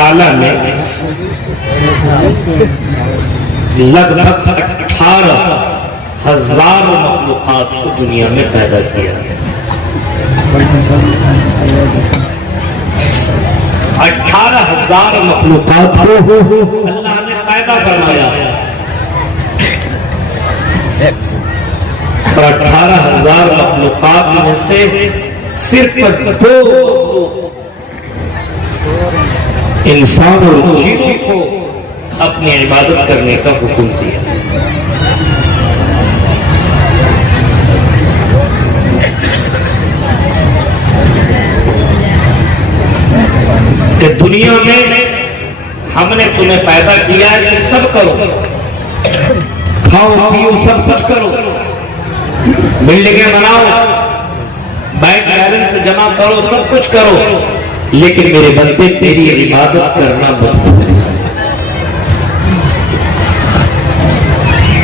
ताला ने लगभग 18,000 मखलूक़ात को दुनिया में पैदा किया। 18,000 मखलूक़ात को अल्लाह ने पैदा फरमाया और 18,000 मखलूक़ात में से सिर्फ 2 इंसान और जिन्नों को अपनी इबादत करने का हुक्म दिया। कि दुनिया में हमने तुम्हें पैदा किया है, तुम सब करो, खाओ पियो सब कुछ करो, बिल्डिंगें बनाओ, बैंक बैलेंस जमा करो, सब कुछ करो, लेकिन मेरे बंदे तेरी इबादत करना मत भूलो।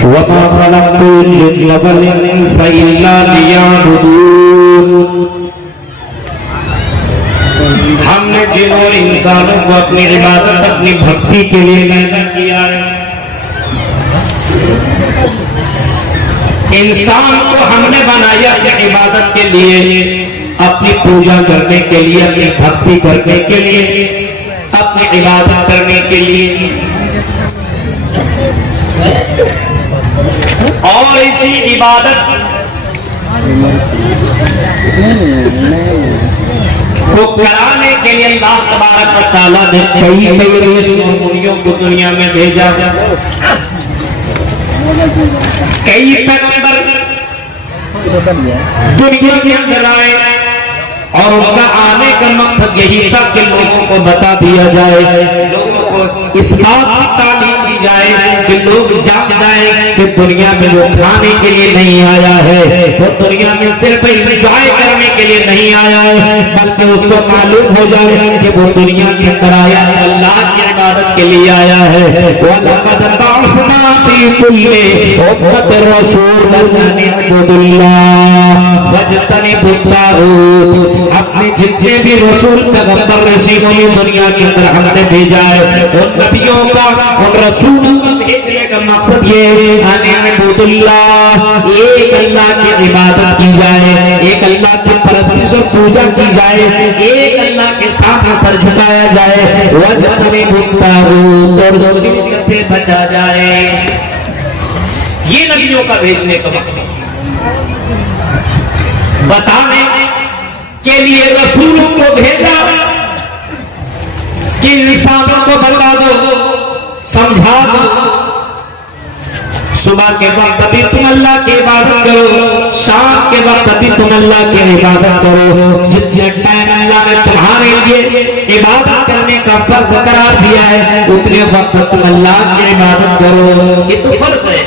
वमा खलक़तुल जिन्न वल इंसा इल्ला लियअबुदून। हमने जिन और इंसानों को अपनी इबादत, अपनी भक्ति के लिए पैदा किया है। इंसान को हमने बनाया अपनी इबादत के लिए, अपनी पूजा करने के लिए, अपनी भक्ति करने के लिए, अपनी इबादत करने के लिए। और इसी इबादत को कराने के लिए अल्लाह तबारक व तआला ने कई मुनियों को दुनिया में भेजा। कई पैगंबर दुनिया के अंदर आए और उनका आने का मकसद यही था कि लोगों को बता दिया जाए, लोगों को इस बात की तालीम दी जाए कि लोग जान जाए कि दुनिया में वो खाने के लिए नहीं आया है, वो दुनिया में सिर्फ एंजॉय करने के लिए नहीं आया है, बल्कि उसको मालूम हो जाए कि वो दुनिया के अंदर आया है अल्लाह की इबादत के लिए आया है। वलक़द बअसना फी कुल्ली उम्मतिन रसूलन अन इअ्बुदुल्लाह वज्तनिबुत तागूत। अपने जितने भी रसूल पैगंबर रसूलों ने दुनिया के अंदर हमने भेजा है, उन नबियों का, उन रसूलों को भेजने का मकसद ये अन इअ्बुदुल्लाह, एक अल्लाह की इबादत की जाए, एक अल्लाह की परस्तिश और पूजा की जाए, एक अल्लाह के सामने सर झुकाया जाए, वज्तनिबुत तागूत, और शिर्क से बचा जाए। ये नबियों का भेजने का मकसद। बताने के लिए रसूलों को भेजा कि इंसानों को बता दो, समझा दो, सुबह के वक्त भी तुम अल्लाह की इबादत करो, शाम के वक्त भी तुम अल्लाह की इबादत करो। जितने टाइम अल्लाह ने तुम्हारे लिए इबादत करने का फर्ज करार दिया है, उतने वक्त तुम अल्लाह की इबादत करो। ये तो फर्ज है,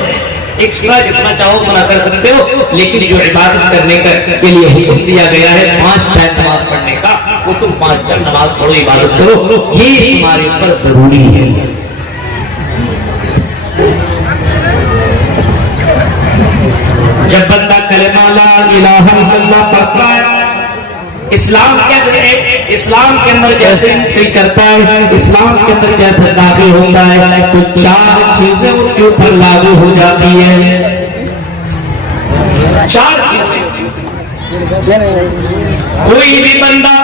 एक्स्ट्रा जितना चाहो उतना कर सकते हो, लेकिन जो इबादत करने के लिए हुक्म दिया गया है 5 टाइम नमाज पढ़ने का, वो तुम 5 टाइम नमाज पढ़ो, इबादत करो, ये तुम्हारे ऊपर जरूरी है। जब बंदा कलिमा ला इलाहा इल्लल्लाह पढ़ता है, इस्लाम के अंदर जैसे एंट्री करता है, इस्लाम के अंदर जैसे दाखिल होता है, तो 4 चीजें उसके ऊपर लागू हो जाती है। 4 चीजें। कोई भी बंदा,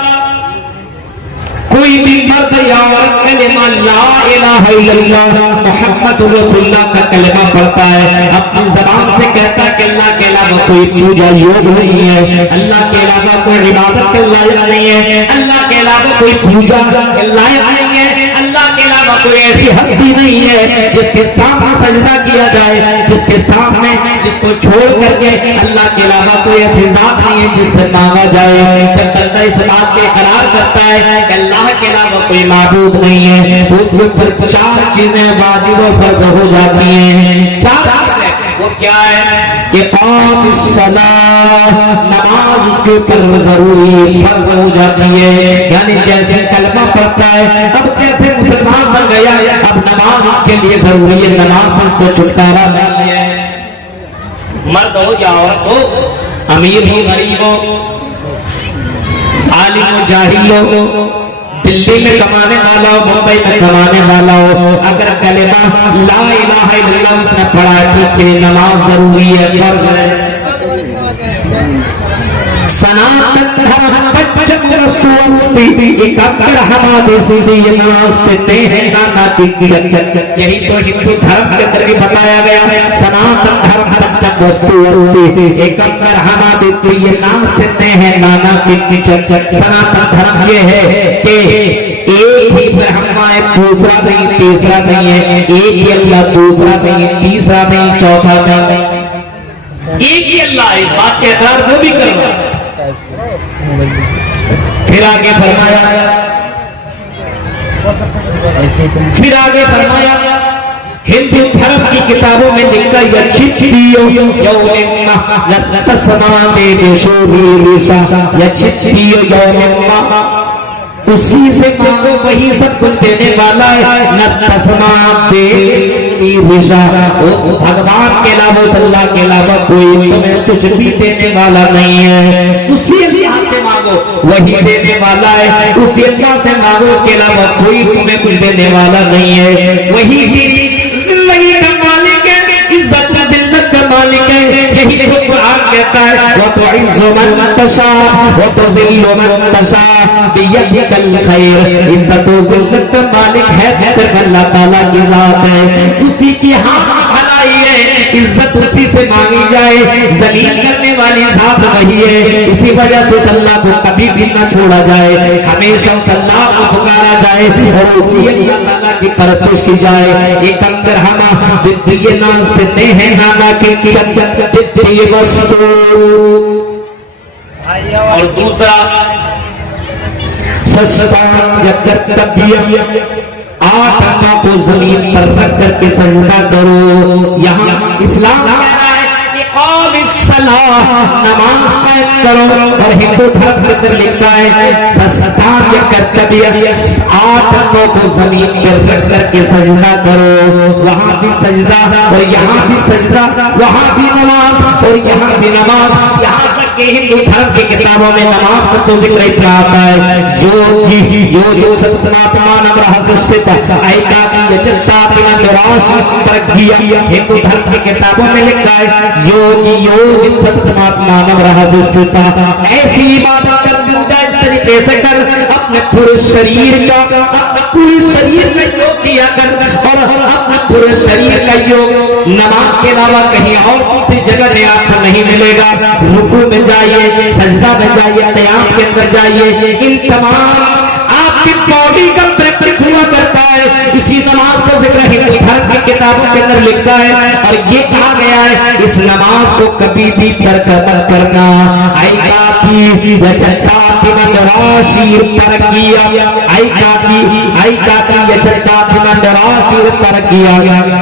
कोई भी मर्द या औरत कलिमा ला इलाहा इल्लल्लाह मुहम्मदुर रसूलुल्लाह का कलिमा पढ़ता है, अपनी जबान से कहता है कि अल्लाह के अलावा कोई पूजा योग्य नहीं है, अल्लाह के अलावा कोई इबादत के लायक नहीं है, अल्लाह के अलावा कोई पूजा के लायक नहीं है, अल्लाह के अलावा कोई ऐसी हस्ती नहीं है जिसके सामने सजदा किया जाए, जिसके सामने, जिसको छोड़ करके अल्लाह के अलावा कोई ऐसी जात नहीं है जिससे मांगा जाए। जब बंदा इस बात के इकरार करता है कि अल्लाह के अलावा कोई माबूद नहीं है, तो उसके ऊपर 4 चीजें वाजिब और फर्ज हो जाती हैं। 4 चीजें, वो क्या है? नमाज उसके ऊपर जरूरी फर्ज हो जाती है। यानी जैसे कलमा पढ़ता है, अब कैसे मुसलमान बन गया, अब नमाज उसके लिए जरूरी है, नमाज से उसको छुटकारा मिल है। मर्द हो या औरत हो, अमीर हो गरीब हो, आलिम हो जाहिल हो, दिल्ली में कमाने वाला हो, मुंबई में कमाने वाला हो, अगर कलेमा ला इलाहा इल्लल्लाह उसने पढ़ा है तो उसके लिए नमाज जरूरी है, फर्ज है। सनातन धर्म पंचम वस्तु अस्ति, एकाग्र हमारे सीधे नास्ते हैं नाना की जगत। यही तो हिंदू धर्म के अंदर भी बताया गया, सनातन धर्म पंचम वस्तु अस्ति, एकाग्र हमारे प्रिय नास्ते हैं नाना की जगत। सनातन धर्म ये है कि एक ही ब्रह्मा है, दूसरा नहीं, तीसरा नहीं है, एक ही अल्लाह, दूसरा नहीं, तीसरा नहीं, चौथा नहीं, एक ही अल्लाह। इस बात के इकरार वो भी करना। फिर आगे फरमाया हिंदू धर्म की किताबों में लिखा उसी से मांगो वही सब कुछ देने वाला है। उस भगवान के अलावा, अल्लाह के अलावा कोई तुम्हें कुछ भी देने वाला नहीं है। उसी अल्लाह से मांगो वही देने वाला है, उसी अल्लाह से मांगो, उसके अलावा कोई तुम्हें कुछ देने वाला नहीं है। वही तेरी जिंदगी का मालिक है, इज्जत जिल्लत का मालिक है। यही तो कुरान कहता है, वो तो इज्जो मन तशा वो तो जिल्लो मन तशा बियदिकल खैर। इज्जत और जिल्लत का मालिक है सिर्फ अल्लाह ताला की जात है, उसी की हाथ भलाई है। इज्जत उसी से मांगी जाए, जलील करने वाली जात वही है। इसी वजह से अल्लाह को कभी भी न छोड़ा जाए, हमेशा उस अल्लाह को पुकारा जाए और उसी अल्लाह ताला की परस्तिश की जाए। एक अंदर हमा विद्य नास्ते हैं नाना के विद्य वस्तु। और दूसरा आठ अंगों को जमीन पर रख करके सजदा करो। यहाँ इस्लाम कह रहा है कि नमाज कायम करो, और हिंदू धर्म के अंदर लिखा है सस्तांग कर्तव्य, आठ अंगों को जमीन पर रख करके सजदा करो। वहाँ भी सजदा और यहाँ भी सजदा, वहाँ भी नमाज और यहाँ भी नमाज। यहाँ तक कि हिंदू धर्म की किताबों में नमाज का तो जिक्र इतना आता है, जो सतनात्मान रहस्यस्थित ऐका की यचता बिना निराश प्रज्ञा। हिंदू धर्म की किताबों में लिखा है योग सतनात्मान रहस्यस्थित, ऐसी इबादत कर मिलता इस तरीके से कर, अपने पूरे शरीर का योग किया कर, और अपने पूरे शरीर का योग नमाज के अलावा कहीं और दूसरी जगह में आपको नहीं मिलेगा। रुकू में जाइए, सजदा में जाइए, क़याम के अंदर जाइए, इन तमाम आपकी बॉडी का प्रैक्टिस हुआ करता है। इसी नमाज का जिक्र हिंदू धर्म की किताबों के अंदर लिखा है, और ये कहा गया है इस नमाज को कभी भी तर्क मत करना।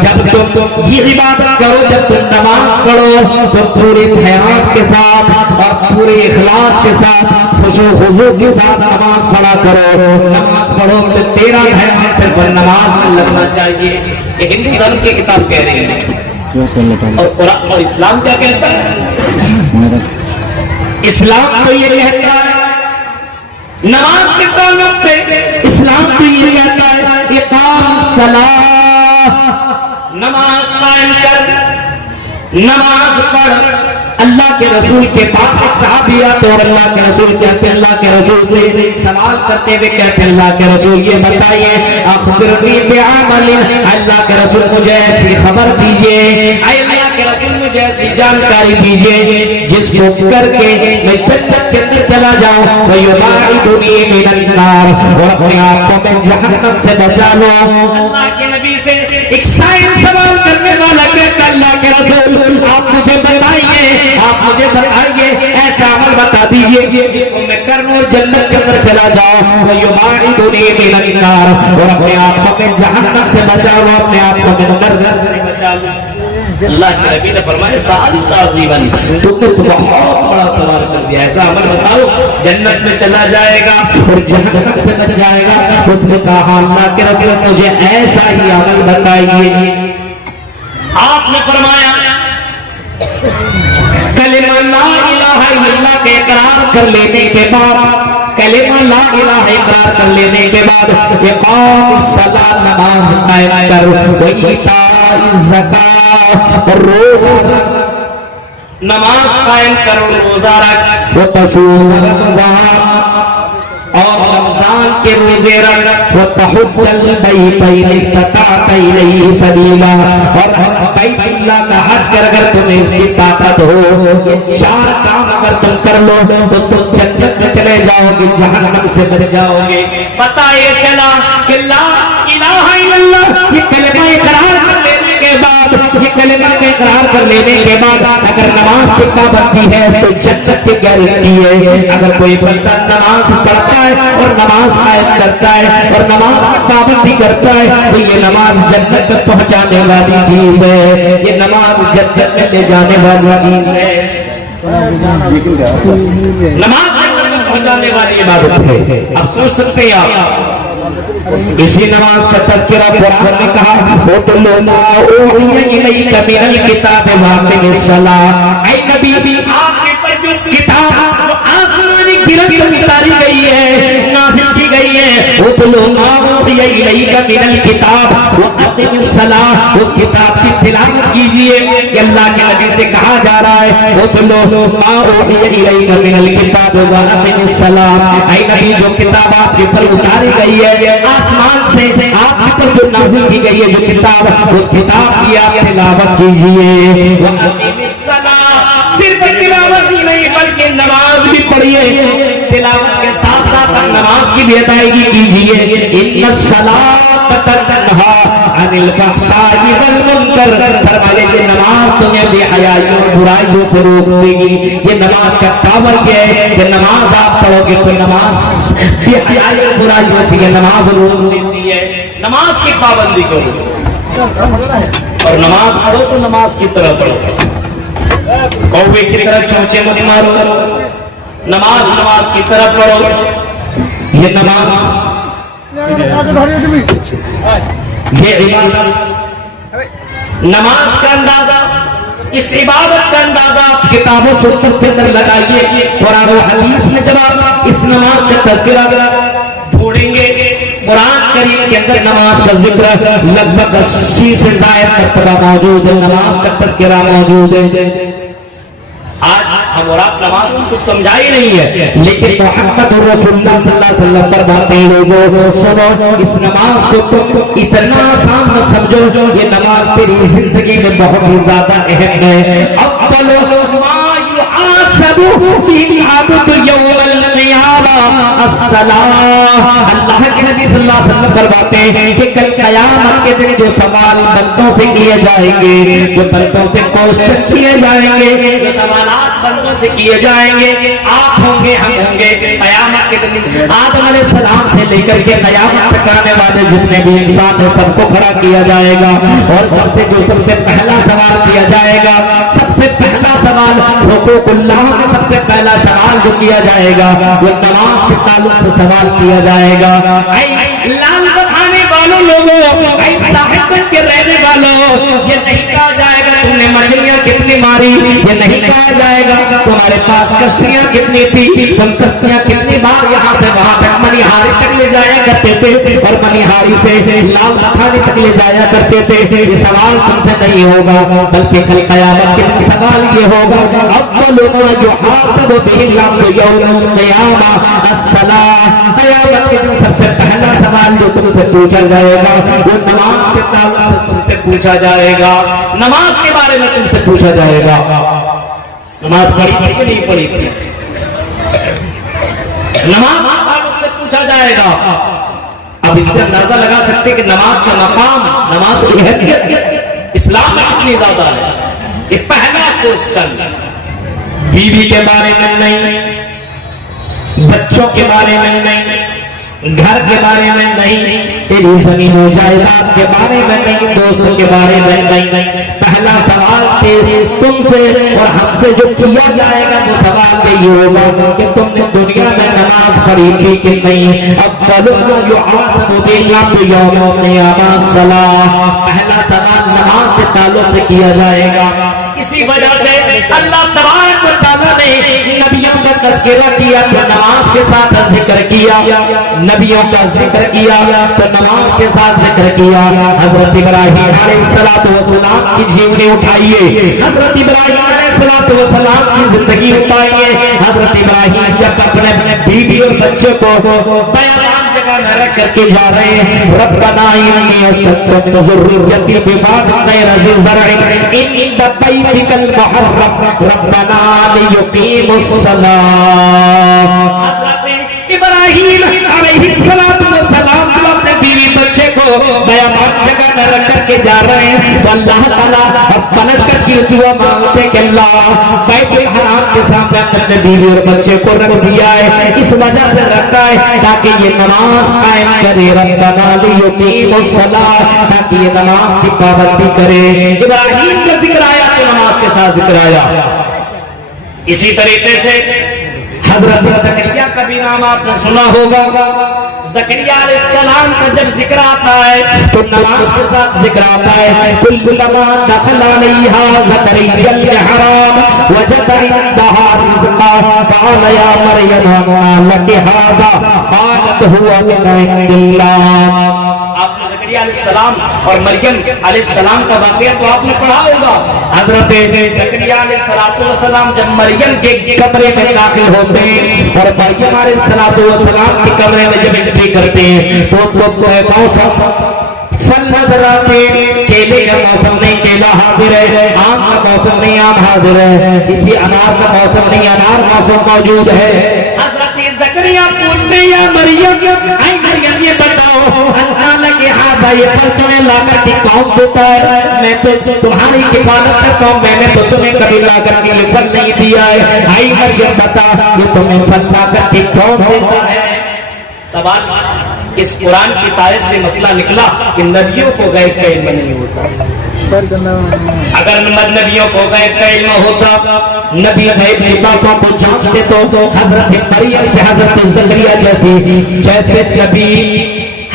जब तुम ये इबादत करो, जब तुम नमाज पढ़ो तो पूरे ध्यान के साथ और पूरे इखलास के साथ, खुशू के साथ नमाज पढ़ा करो। नमाज पढ़ो तो तेरा ध्यान सिर्फ नमाज में लगना चाहिए। ये हिंदू धर्म की किताब कह रही है। और इस्लाम क्या कहता है? इस्लाम तो ये कहता है नमाज के ताल्लुक से, इस्लाम तो ये कहता है इकामत सलाह, नमाज कायम कर, नमाज पढ़। अल्लाह के रसूल के पास एक सहाबी आते और अल्लाह के रसूल कहते, अल्लाह के रसूल से सवाल करते हुए कहते, अल्लाह के रसूल ये बताइए, अखबिरनी बिअमलिन, अल्लाह के रसूल मुझे ऐसी खबर दीजिए, अल्लाह के रसूल मुझे ऐसी जानकारी दीजिए जिसको करके मैं जन्नत के अंदर चला जाऊं, वयुबाइदुनी मिनन नार, और अपने आप को मैं जहन्नम से बचा लूं। अल्लाह के नबी से एक साइंस सवाल करने वाला कहता, अल्लाह के रसूल आप मुझे बताइए ऐसा अमल बता दीजिए जिसको मैं कर लूं जन्नत के अंदर चला जाऊं, वयुबाइदुनी मिनन नार, और अपने आप को मैं जहन्नम से बचा लूं, अपने आप को मैं नरक से बचा लूं। अल्लाह के नबी ने फरमाया साल ताज़ीवन, तुमने तो बहुत बड़ा सवाल कर दिया, ऐसा अमल बताओ जन्नत में चला जाएगा और जहन्नम से बच जाएगा। उसने कहा अल्लाह के रसूल मुझे ऐसा ही अमल बताइए। आपने फरमाया कलिमा ला इलाहा इल्लल्लाह के इकरार कर लेने के बाद कलेमा ला इलाहा इकरार कर लेने के बाद इकामिस सलात नमाज कायम कर, व इताइज ज़कात और रोजा नमाज कायम करो, रोजा रख, वो तसूम रमजान और रमजान के रोजे रख, वो तहुज्जल बैतैन इस्तताअत इलैहि सबीला और बैतुल्लाह का हज कर अगर तुम्हें इसकी ताकत हो, ये चार काम अगर तुम कर लो तो तुम जन्नत में चले जाओगे, जहन्नम से बच जाओगे। पता ये चला कि ला इलाहा इल्लल्लाह ये कलमा इकरार कर लेने के बाद, ये कलमा का इकरार कर लेने के बाद अगर नमाज की पाबंदी है तो जन्नत की गारंटी है। अगर कोई बंदा नमाज पढ़ता है और नमाज कायम करता है और नमाज की पाबंदी करता है तो ये नमाज जन्नत तक पहुंचाने वाली चीज है, ये नमाज जन्नत में ले जाने वाली चीज है। नमाज जन्नत में पहुंचाने वाली इबादत है। अब सोच सकते हैं आप, इसी नमाज का तज़किरा कुरान ने कहा, वो तो लोना ओहिया इलैका मिनल किताब वाक़िमिस सलाह, ऐ नबी आपके पर जो किताब वो आसमानी गिरफ्त उतारी गई है, नाज़िल की गई है, वो तो लोना ओहिया इलैका मिनल किताब वाक़िमिस सलाह, उस किताब की तिलावत कीजिए। अल्लाह के नबी से कहा जा रहा है, वो तो लोना ओहिया इलैका मिनल किताब वाक़िमिस सलाह, ऐ नबी जो किताब आपके पर उतारी गई है आसमान से, आपके पर जो नाज़िल की गई है जो किताब, उस किताब की आप तिलावत कीजिए। सिर्फ तिलावत ही नहीं बल्कि नमाज भी पढ़िए, तिलावत के साथ साथ नमाज की भी अदायगी कीजिए। इन्नस्सलात तन्हा अनिल फहशाई वल मुनकर, फरमाने की नमाज तुम्हें बेहयाई और बुराइयों से रोक देगी। ये नमाज का पावर क्या है कि नमाज आप पढ़ोगे तो नमाज बेहयाई और बुराइयों से ये नमाज रोक देती है। नमाज की पाबंदी करो और नमाज पढ़ो तो नमाज की तरह पढ़ो, कौवे की तरह चौचे मत मारो, नमाज नमाज की तरह पढ़ो। ये नमाज ये इबादत, नमाज का अंदाजा, इस इबादत का अंदाजा आप किताबों सुन्नत के अंदर लगाइए। कुरान और हदीस में जब आप इस नमाज का तज़किरा ढूंढेंगे, कुरान करीम के अंदर नमाज का जिक्र लगभग 80 से ज़ायद मरतबा मौजूद है, नमाज का तज़किरा मौजूद है। आज हम और आप नमाज को कुछ समझा ही नहीं है, लेकिन मोहम्मद रसूलुल्लाह सल्लल्लाहु अलैहि वसल्लम फरमाते हैं, लोगों सुनो, इस नमाज को तुम इतना आसान मत समझो, ये नमाज तेरी जिंदगी में बहुत ही ज्यादा अहम है। अव्वलु मा युहासबु बिल अब्द यौमल क़ियामा अस्सलाह, अल्लाह के नबी सल्लल्लाहु अलैहि वसल्लम फरमाते हैं कि कल क़यामत के दिन जो सवाल बंदों से किए जाएंगे, जो बंदों से क्वेश्चन किए जाएंगे, जो सवाल बंदों से किए जाएंगे, आप होंगे, हम होंगे। क़यामत के दिन आदम अलैहिस्सलाम से लेकर के क़यामत तक आने वाले जितने भी इंसान है सबको खड़ा किया जाएगा और सबसे पहला सवाल किया जाएगा, सबसे पहला सवाल हुकूकुल्लाह में सबसे पहला सवाल जो किया जाएगा वो नमाज के ताल्लुक से सवाल किया जाएगा। लाल खाने वालों लोगों, साहिबगंज के रहने वालों, ये नहीं कहा जाएगा तुमने मछलियां कितनी मारी, ये नहीं कहा जाएगा तुम्हारे पास कश्तियां कितनी थी, तुम कश्तियां कितनी बार यहाँ से वहां तक मनिहारी तक ले जाया करते थे और मनिहारी से लाल खाने तक ले जाया करते थे। ये सवाल तुमसे नहीं होगा, बल्कि कल क़यामत के दिन सवाल ये होगा, अव्वलु मा युहासबु बिही अब्दु यौमल क़ियामा अस्सलाह, क़यामत के दिन सबसे पहला सवाल जो तुमसे पूछा जाएगा वो नमाज के ताल्लुक से तुमसे पूछा जाएगा, नमाज के बारे में तुमसे पूछा जाएगा। नमाज पढ़ी थी कि नहीं पढ़ी थी, नमाज के ताल्लुक से पूछा जाएगा। अब इससे अंदाजा लगा सकते कि नमाज का मकाम, नमाज की अहमियत इस्लाम में कितनी ज्यादा है। ये पहला क्वेश्चन बीवी के बारे में नहीं, बच्चों के बारे में नहीं, घर के बारे में नहीं, तेरी जमीन जायदाद के बारे में नहीं, दोस्तों के बारे में नहीं। पहला सवाल तुमसे और हमसे जो किया जाएगा वो सवाल ये होगा कि तुमने दुनिया में नमाज पढ़ी थी कि नहीं। अव्वलु मा युहासबु बिही अब्दु यौमल क़ियामा अस्सलाह, पहला सवाल नमाज के ताल्लुक से किया जाएगा। इसी इसी वजह से अल्लाह तबारक व तआला ने नबियों का तज़किरा किया तो नमाज के साथ जिक्र किया, नबियों का जिक्र किया तो नमाज के साथ जिक्र किया। हजरत इब्राहीम अलैहिस्सलातु वस्सलाम की जीवनी उठाइए, हजरत इब्राहीम अलैहिस्सलातु वस्सलाम की जिंदगी उठाइए। हजरत इब्राहीम जब अपने बीवी और बच्चे को बयान जगह में रख करके जा रहे हैं, रब्बना इन्नी अस्कनतु मिन ज़ुर्रिय्यती बिवादिन ग़ैरि ज़ी ज़रअइन इंद बैतिकल मुहर्रम रब्बना लियुक़ीमुस्सलाह। हज़रत इब्राहीम अलैहिस्सलातु वस्सलाम अपने बीवी बच्चे को बयान जगह में रख करके जा रहे हैं तो अल्लाह ताला पलट करके दुआ मांगते कि अल्लाह बैतुल हराम के सामने अपने बीवी और बच्चे को रख दिया है, इस वजह से रखा है ताकि ये नमाज कायम करे, रब्बना लियुक़ीमुस्सलाह, ताकि ये नमाज की पाबंदी करे। इब्राहीम का जिक्र आया तो नमाज के साथ जिक्र आया। इसी तरीके से हजरत ज़करिया का भी नाम आपने सुना होगा। ज़करिया अलैहिस्सलाम का जब जिक्र आता है तो नमाज के साथ जिक्र आता है। कुल्लमा दखला अलैहा ज़करिया अल-महराब वजदा इंदहा रिज़्क़ा क़ाल या मरियम अन्ना लकी हाज़ा क़ालत हुवा मिन इंदिल्लाह। आपने ज़करिया अलैहिस्सलाम और मरियम अलैहिस्सलाम का वाक़या तो आपने पढ़ा होगा। हजरत ज़करिया अलैहिस्सलाम जब मरियम के कमरे में दाखिल होते हैं और मरियम अलैहिस्सलाम के कमरे में जब एंट्री करते हैं तो मौसम फल नजर आते, केले का मौसम नहीं केला हाजिर है, आम का मौसम नहीं आम हाजिर है, इसी अनार का मौसम नहीं अनार मौसम मौजूद है। हजरत ज़करिया पूछते हैं या मरियम, आई मरियम ये बताओ अन्ना के हाज़ा ये फल तुम्हें लाकर के कौन देता है? मैं तो तुम्हारी किफालत करता हूँ, मैंने तो तुम्हें कभी लाकर के ये फल नहीं दिया है। आई मरियम बता ये तुम्हें फल लाकर के कौन देता है? सवाल इस कुरान की शायद से मसला निकला कि नबियों को गैब का इल्म नहीं होता। अगर नबियों को गैब का इल्म होता, नबी गैब की बातों को जानते तो हजरत मरियम से हजरत ज़करिया जैसे नबी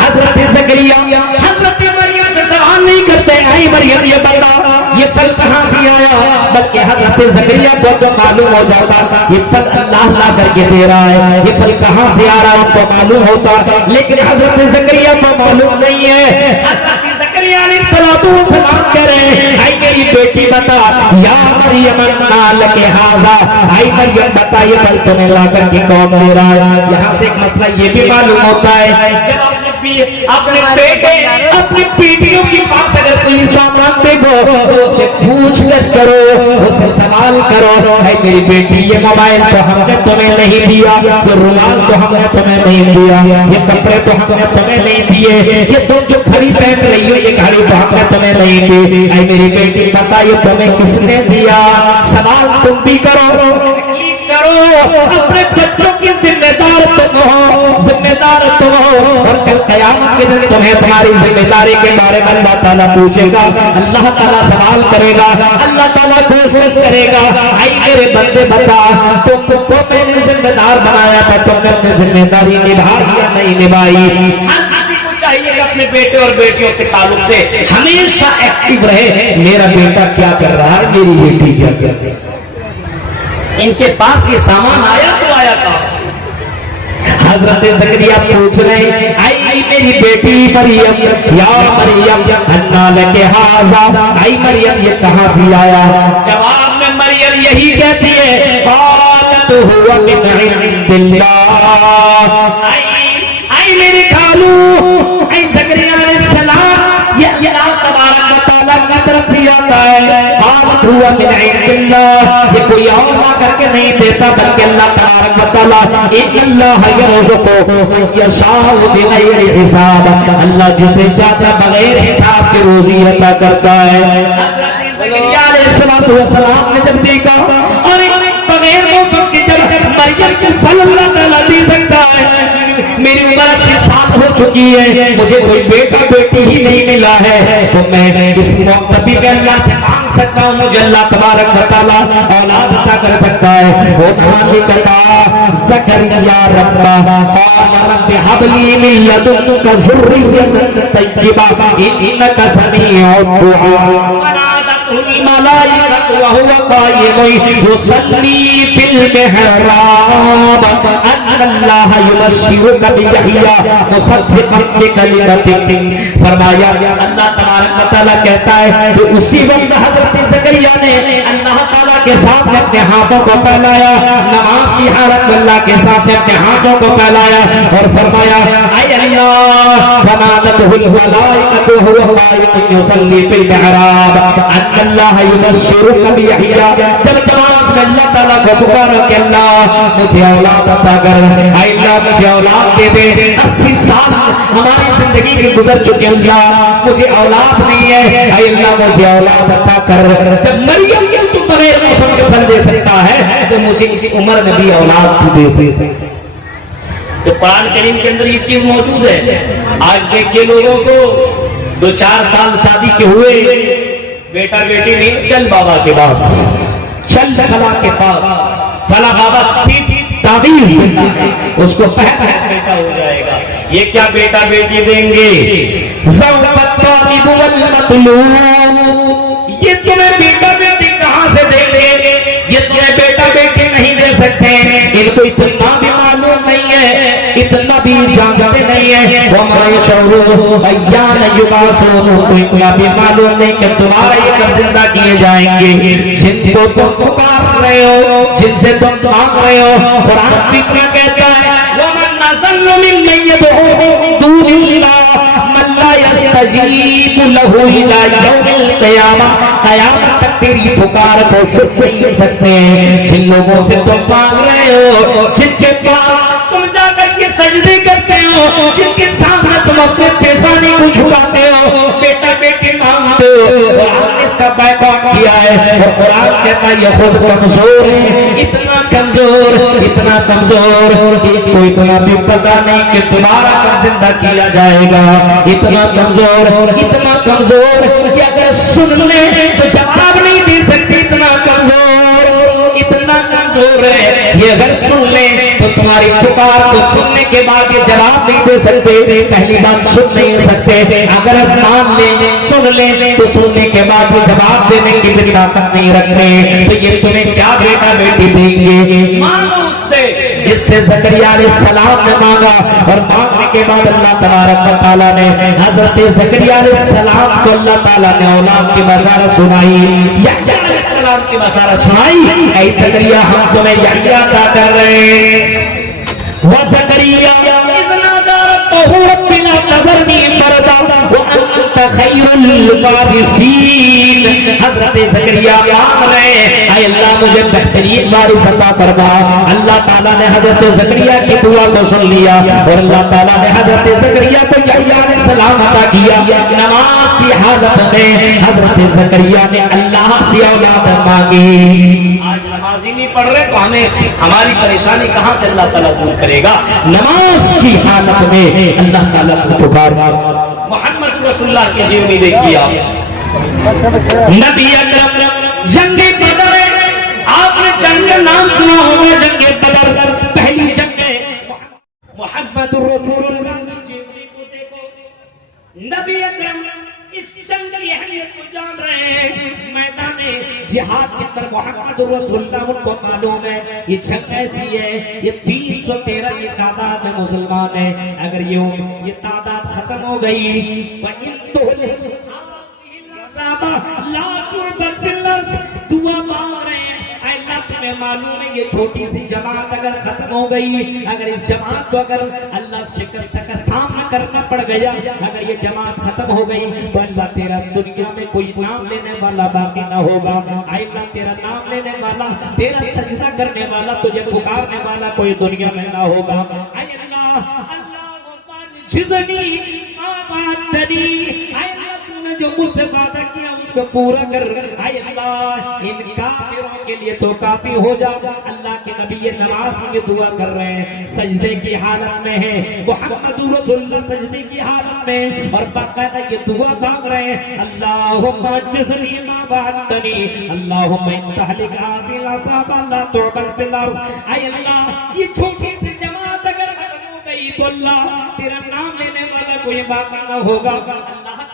हजरत ज़करिया हजरत मरियम से सवाल नहीं करते आई मरियम ये बता ये फल कहाँ से आया, बल्कि हजरत ज़करिया को तो मालूम हो जाता ये फल अल्लाह ला करके दे रहा है, ये फल कहाँ से आ रहा है उनको मालूम होता, लेकिन हजरत ज़करिया को मालूम नहीं है। हजरत ज़करिया अलैहिस्सलातु वस्सलाम कह रहे हैं आई मेरी बेटी बता या मरियम अन्ना लकी हाज़ा, आई मरियम बता ये फल तुम्हें ला करके कौन दे रहा है। यहाँ से एक मसला ये भी मालूम होता है जब अपने बेटे अपनी बेटियों के पास अगर कोई सामान देखो उससे पूछताछ करो, उससे सवाल करो, है मेरी बेटी ये मोबाइल तो हमने तुम्हें नहीं दिया, ये रुमाल तो हमने तुम्हें नहीं दिया, ये कपड़े तो हमने तुम्हें नहीं दिए, ये तुम जो घड़ी पहन रही हो ये घड़ी तो हमने तुम्हें नहीं दी, है मेरी बेटी बता ये तुम्हें किसने दिया? सवाल तुम भी करो अपने बच्चों की जिम्मेदार तुम हो, जिम्मेदार तुम हो, और कल क़यामत के दिन तुम्हें तुम्हारी जिम्मेदारी के बारे में अल्लाह ताला पूछेगा, अल्लाह ताला सवाल करेगा, अल्लाह ताला क्वेश्चन करेगा। आई मेरे बंदे बता तुमको मैंने जिम्मेदार बनाया था, तुमने अपनी जिम्मेदारी निभाई या नहीं निभाई? हर किसी को चाहिए कि अपने बेटे और बेटियों के ताल्लुक से हमेशा एक्टिव रहे, मेरा बेटा क्या कर रहा है, मेरी बेटी क्या कर रही है। इनके पास ये सामान आया तो आया कहां से? हजरत ज़करिया पूछ रहे आई मेरी बेटी मरियम या मरियम अन्ना लकी हाज़ा, आई मरियम ये कहां से आया? जवाब में मरियम यही कहती है क़ालत हुवा मिन इंदिल्लाह, आई मेरी खालू आई ज़करिया अलैहिस्सलाम ये अल्लाह तबारक व तआला की तरफ से आता है। क़ालत हुवा मिन इंदिल्लाह, ये कोई और ला करके नहीं देता बल्कि अल्लाह तबारक व तआला इन्नल्लाह यर्ज़ुक़ु मन यशाअ बिग़ैरि हिसाब, अल्लाह जिसे चाहता बगैर हिसाब के रोजी अता करता है। हज़रत ज़करिया अलैहिस्सलातु वस्सलाम ने जब देखा और बगैर मौसम के जब मरियम को फल अल्लाह ताला दे सकता है, मेरी उम्र 80 साल हो चुकी है, मुझे कोई बेटा बेटी ही नहीं मिला है, तो मैं इस मौके पे अल्लाह से मांग सकता हूँ, मुझे अल्लाह तबारक व तआला औलाद अता कर सकता है। वो कहानी कहता ज़करिया रब्बा क़ाल रब्बि हबली मिन लदुन्का ज़ुर्रिय्यतन तय्यिबा इन्नका समीउद दुआ। मलाइकतु वहुव क़ाइमुन युसल्ली फिल मिहराब अन्नल्लाह युबश्शिरुका बियहया मुसद्दिक़न बिकलिमतिन। फरमाया अल्लाह तबारक व तआला कहता है कि उसी वक्त हजरत ज़करिया ने अल्लाह ताला के सामने अपने हाथों को फैलाया, नमाज की हालत में अल्लाह के सामने अपने हाथों को फैलाया और फरमाया ऐ अल्लाह फनादतहुल मलाइकतु हुवा क़ाइमुन युसल्ली फिल मिहराब अन्नल्लाह युबश्शिरुका बियहया। जब नमाज में अल्लाह ताला को पुकारा कि अल्लाह मुझे औलाद अता कर, ऐ अल्लाह मुझे औलाद दे दे। 80 साल हमारी जिंदगी के गुजर चुके, अल्लाह मुझे औलाद नहीं है, ऐ अल्लाह मुझे औलाद अता कर। जब मरियम तो बगैर मौसम के फल दे सकता है तो मुझे इस उम्र में भी औलाद भी दे सकता है। तो कुरान करीम के अंदर ये चीज मौजूद है। आज देखिए लोगों को 2-4 साल शादी के हुए, बेटा बेटी नहीं, चल बाबा के पास, चल फला के पास, फला बाबा ताबीज देता है, उसको पहला बेटा हो जाएगा। ये क्या बेटा बेटी देंगे? ये तुम्हें बेटा बेटी कहाँ से देंगे? ये तुम्हें बेटा बेटी नहीं दे सकते। इनको इतना भी मालूम नहीं है, इतना भी जानते नहीं है। वो हमारे शौरो अय्यान युबासून, इतना भी मालूम नहीं कि तुम्हारा ये कब जिंदा किए जाएंगे। जिनको तुम पुकार रहे हो, जिनसे तुम मांग रहे हो, कुरान भी कहता है वमन नज़ल्लु मिम्मन यदऊ दूनिल्लाह मन ला यस्तजीबु लहू इला यौमिल क़यामा। क़यामत तक तेरी पुकार को सुन नहीं सकते। जिन लोगों से तुम मांग रहे हो, जिनके पास तुम जाकर के सजदे करते हो, जिनके सामने तुम अपने पेशानी को झुकाते हो, बेटा बेटी मांगते हो, कुरान इसका बैकआउट किया है। और कुरान कहता है ये खुद कमजोर है, इतना कमजोर, इतना कमजोर कि कोई इतना भी पता नहीं कि तुम्हारा कब जिंदा किया जाएगा। इतना कमजोर, इतना कमजोर कि अगर सुन ले तो जवाब नहीं दे सकती। इतना कमजोर, इतना कमजोर है ये, अगर सुन ले तो तुम्हारी पुकार को सुनने के बाद ये जवाब नहीं दे सकते। पहली बात सुन नहीं सकते, अगर मान ले सुन ले तो सुनने के बाद वो जवाब देने की भी ताकत नहीं रखते। तो ये तुम्हें क्या बेटा बेटी देंगे? मानो उससे जिससे ज़करिया अलैहिस्सलाम ने मांगा। और मांगने के बाद अल्लाह तबारक व तआला ने हजरत ज़करिया अलैहिस्सलाम को अल्लाह ताला ने औलाद की बशारत सुनाई, यहया अलैहिस्सलाम की बशारत सुनाई। ऐ ज़करिया हम तुम्हें यहया अता कर रहे हैं। व ज़करिया इज़ नादा रब्बहु रब्बी ला तज़रनी फरदा व अंत खैरुल वारिसीन। हजरत ज़करिया मांग रहे हैं ऐ अल्लाह मुझे बेहतरीन वारिस अता फरमा। अल्लाह ताला ने हजरत ज़करिया की दुआ को सुन लिया और अल्लाह ताला ने हजरत ज़करिया को यहया अलैहिस्सलाम अता किया। नमाज की हालत में हजरत ज़करिया ने अल्लाह से औलाद मांगी। आज नमाज ही नहीं पढ़ रहे तो हमें हमारी परेशानी कहाँ से अल्लाह ताला दूर करेगा? नमाज की हालत में अल्लाह ताला को पुकार। मोहम्मद रसूलुल्लाह की जीवनी देखिए आप। नबी अकरम जंगे बदर, आपने जंग नाम सुना होगा, जंगे बदर पहली जंग। मोहम्मद रसूलुल्लाह की जीवनी को देखो। नबी अकरम इस जंग की अहमियत को जान रहे हैं। मैदान जिहाद के अंदर मोहम्मद रसूलुल्लाह उनको मालूम है ये जंग ऐसी है, ये 313 की तादाद में मुसलमान है। अगर ये तादाद खत्म हो गई दुआ मांग रहे हैं अल्लाह तुम्हें मालूम है ये छोटी सी जमात अगर खत्म हो गई, अगर इस जमात को अगर अल्लाह शिकस्त का सामना करना पड़ गया, अगर ये जमात खत्म हो गई तो अल्लाह तेरा दुनिया में कोई नाम लेने वाला बाकी ना होगा। अल्लाह तेरा नाम लेने वाला, तेरा सजदा करने वाला, तुझे पुकारने वाला कोई दुनिया में ना होगा। जो मुझसे वादा किया उसको पूरा कर। अल्लाह इन काफिरों के लिए तो काफी हो जा। अल्लाह के नबी ये नमाज में दुआ कर रहे हैं, सजदे की हालत में है मोहम्मद रसूलुल्लाह, सजदे की हालत में और बाकायदा ये दुआ मांग रहे हैं अल्लाहुम्मा जज़नी मा वअदतनी अल्लाहुम्मा इन तहलिक हाज़िल असहाब ला तुअबद फिल अर्ज़। अल्लाह ये छोटी सी जमात अगर खत्म हो गई तो अल्लाह तेरा नाम लेने वाला कोई बाकी ना होगा। अल्लाह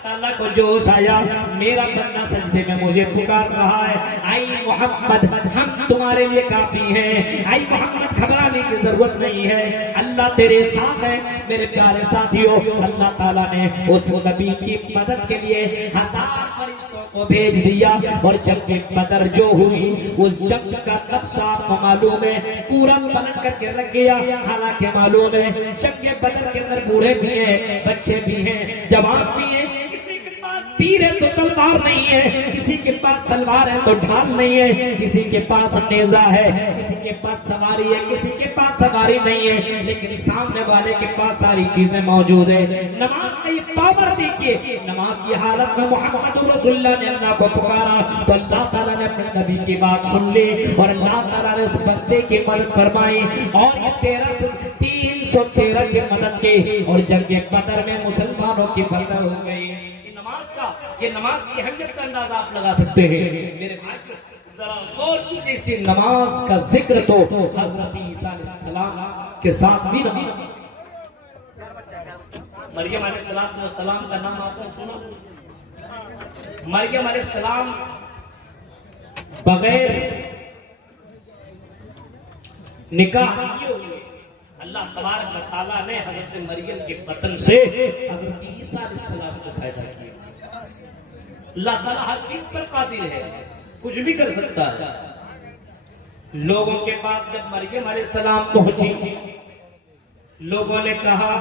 ताला को जोश आया, मेरा बंदा सजदे में मुझे पुकार रहा है, आई मोहम्मद हम तुम्हारे लिए काफी हैं, आई मोहम्मद घबराने की जरूरत नहीं है, अल्लाह तेरे साथ है। मेरे प्यारे साथियों, अल्लाह ताला ने उस नबी की मदद के लिए 1000 फरिश्तों को भेज दिया और जंग बदर जो हुई उस जंग का नक्शा आपको मालूम है, पूरा बन करके रख गया। हालांकि मालूम है जंग बदर के अंदर बूढ़े भी हैं, बच्चे भी हैं, जवान भी हैं, किसी के पास तीर है तो तलवार नहीं है, किसी के पास तलवार है तो ढाल नहीं है, किसी के पास नेजा है, किसी के पास सवारी है, किसी के पास सवारी नहीं है, लेकिन सामने वाले के पास सारी चीजें मौजूद है। नमाज का ये पावर देखिए, नमाज की हालत में मोहम्मद रसूलुल्लाह ने अल्लाह को पुकारा तो अल्लाह ताला ने अपने नबी की बात सुन ली और अल्लाह ताला ने उस बंदे की मदद फरमाई और ये 313 की मदद की और जंग बदर में मुसलमानों की फतह हो गई। ये नमाज की अहमियत का अंदाजा आप लगा सकते हैं। मेरे भाई जरा गौर कीजिए, इसी नमाज का जिक्र तो हजरत ईसा अलैहिस्सलाम के साथ भी नमाज, मरियम अलैहिस्सलाम का नाम आपने सुना? मरियम अलैहिस्सलाम बगैर निकाह किए हुए अल्लाह तबारक व तआला ने हजरत मरियम के बतन से हजरत ईसा अलैहिस्सलाम को पैदा किया। अल्लाह ताला हर चीज पर कादिर है, कुछ भी कर सकता है। लोगों के पास जब मरियम अलैहिस्सलाम पहुंची, लोगों ने कहा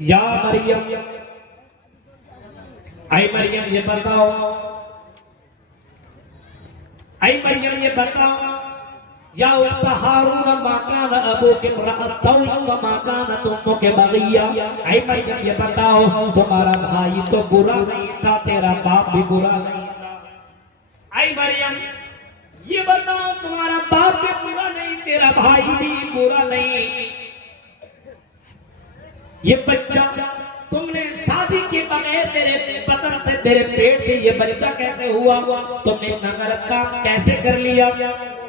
या मरियम, आई मरियम ये बताओ, आई मरियम ये बताओ, या हारून माकान अबू के माकान तुमो के बगिया, आई मरियम ये बताओ तुम्हारा भाई तो बुरा नहीं था, तेरा बाप भी बुरा नहीं था। आई मरियम ये बताओ तुम्हारा बाप भी बुरा नहीं, तेरा भाई भी बुरा नहीं, ये बच्चा तुमने शादी के बगैर तेरे बतन से, तेरे पेट से ये बच्चा कैसे हुआ, तुमने नगर काम कैसे कर लिया?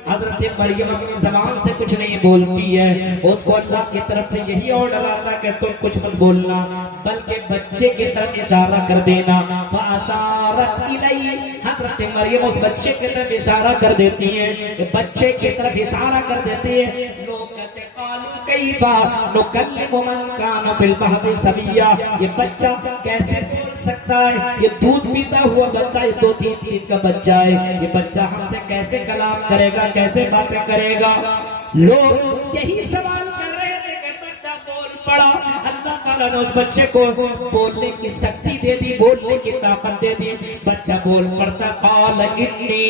हजरत मरियम अपनी ज़बान से कुछ नहीं बोलती है, उसको अल्लाह की तरफ से यही ऑर्डर आता है कि तुम कुछ मत बोलना, बल्कि बच्चे की तरफ इशारा कर देना। फ़अशारत इलैहि, हजरत मरियम उस बच्चे की तरफ इशारा कर देती है, बच्चे की तरफ इशारा कर देती है। लोग कहते कालू कैफा नुकल्लिमु मन काना फिल महदी सबिया, ये बच्चा कैसे बोल सकता है, ये दूध पीता हुआ बच्चा, ये 2-3 दिन का बच्चा है, ये बच्चा हमसे कैसे कलाम करेगा, कैसे बातें करेगा? लोग यही सवाल कर रहे थे कि बच्चा बोल पड़ा। अल्लाह ताला ने उस बच्चे को बोलने की शक्ति दे दी, बोलने की ताकत दे दी, बच्चा बोल पड़ता। क़ाल इन्नी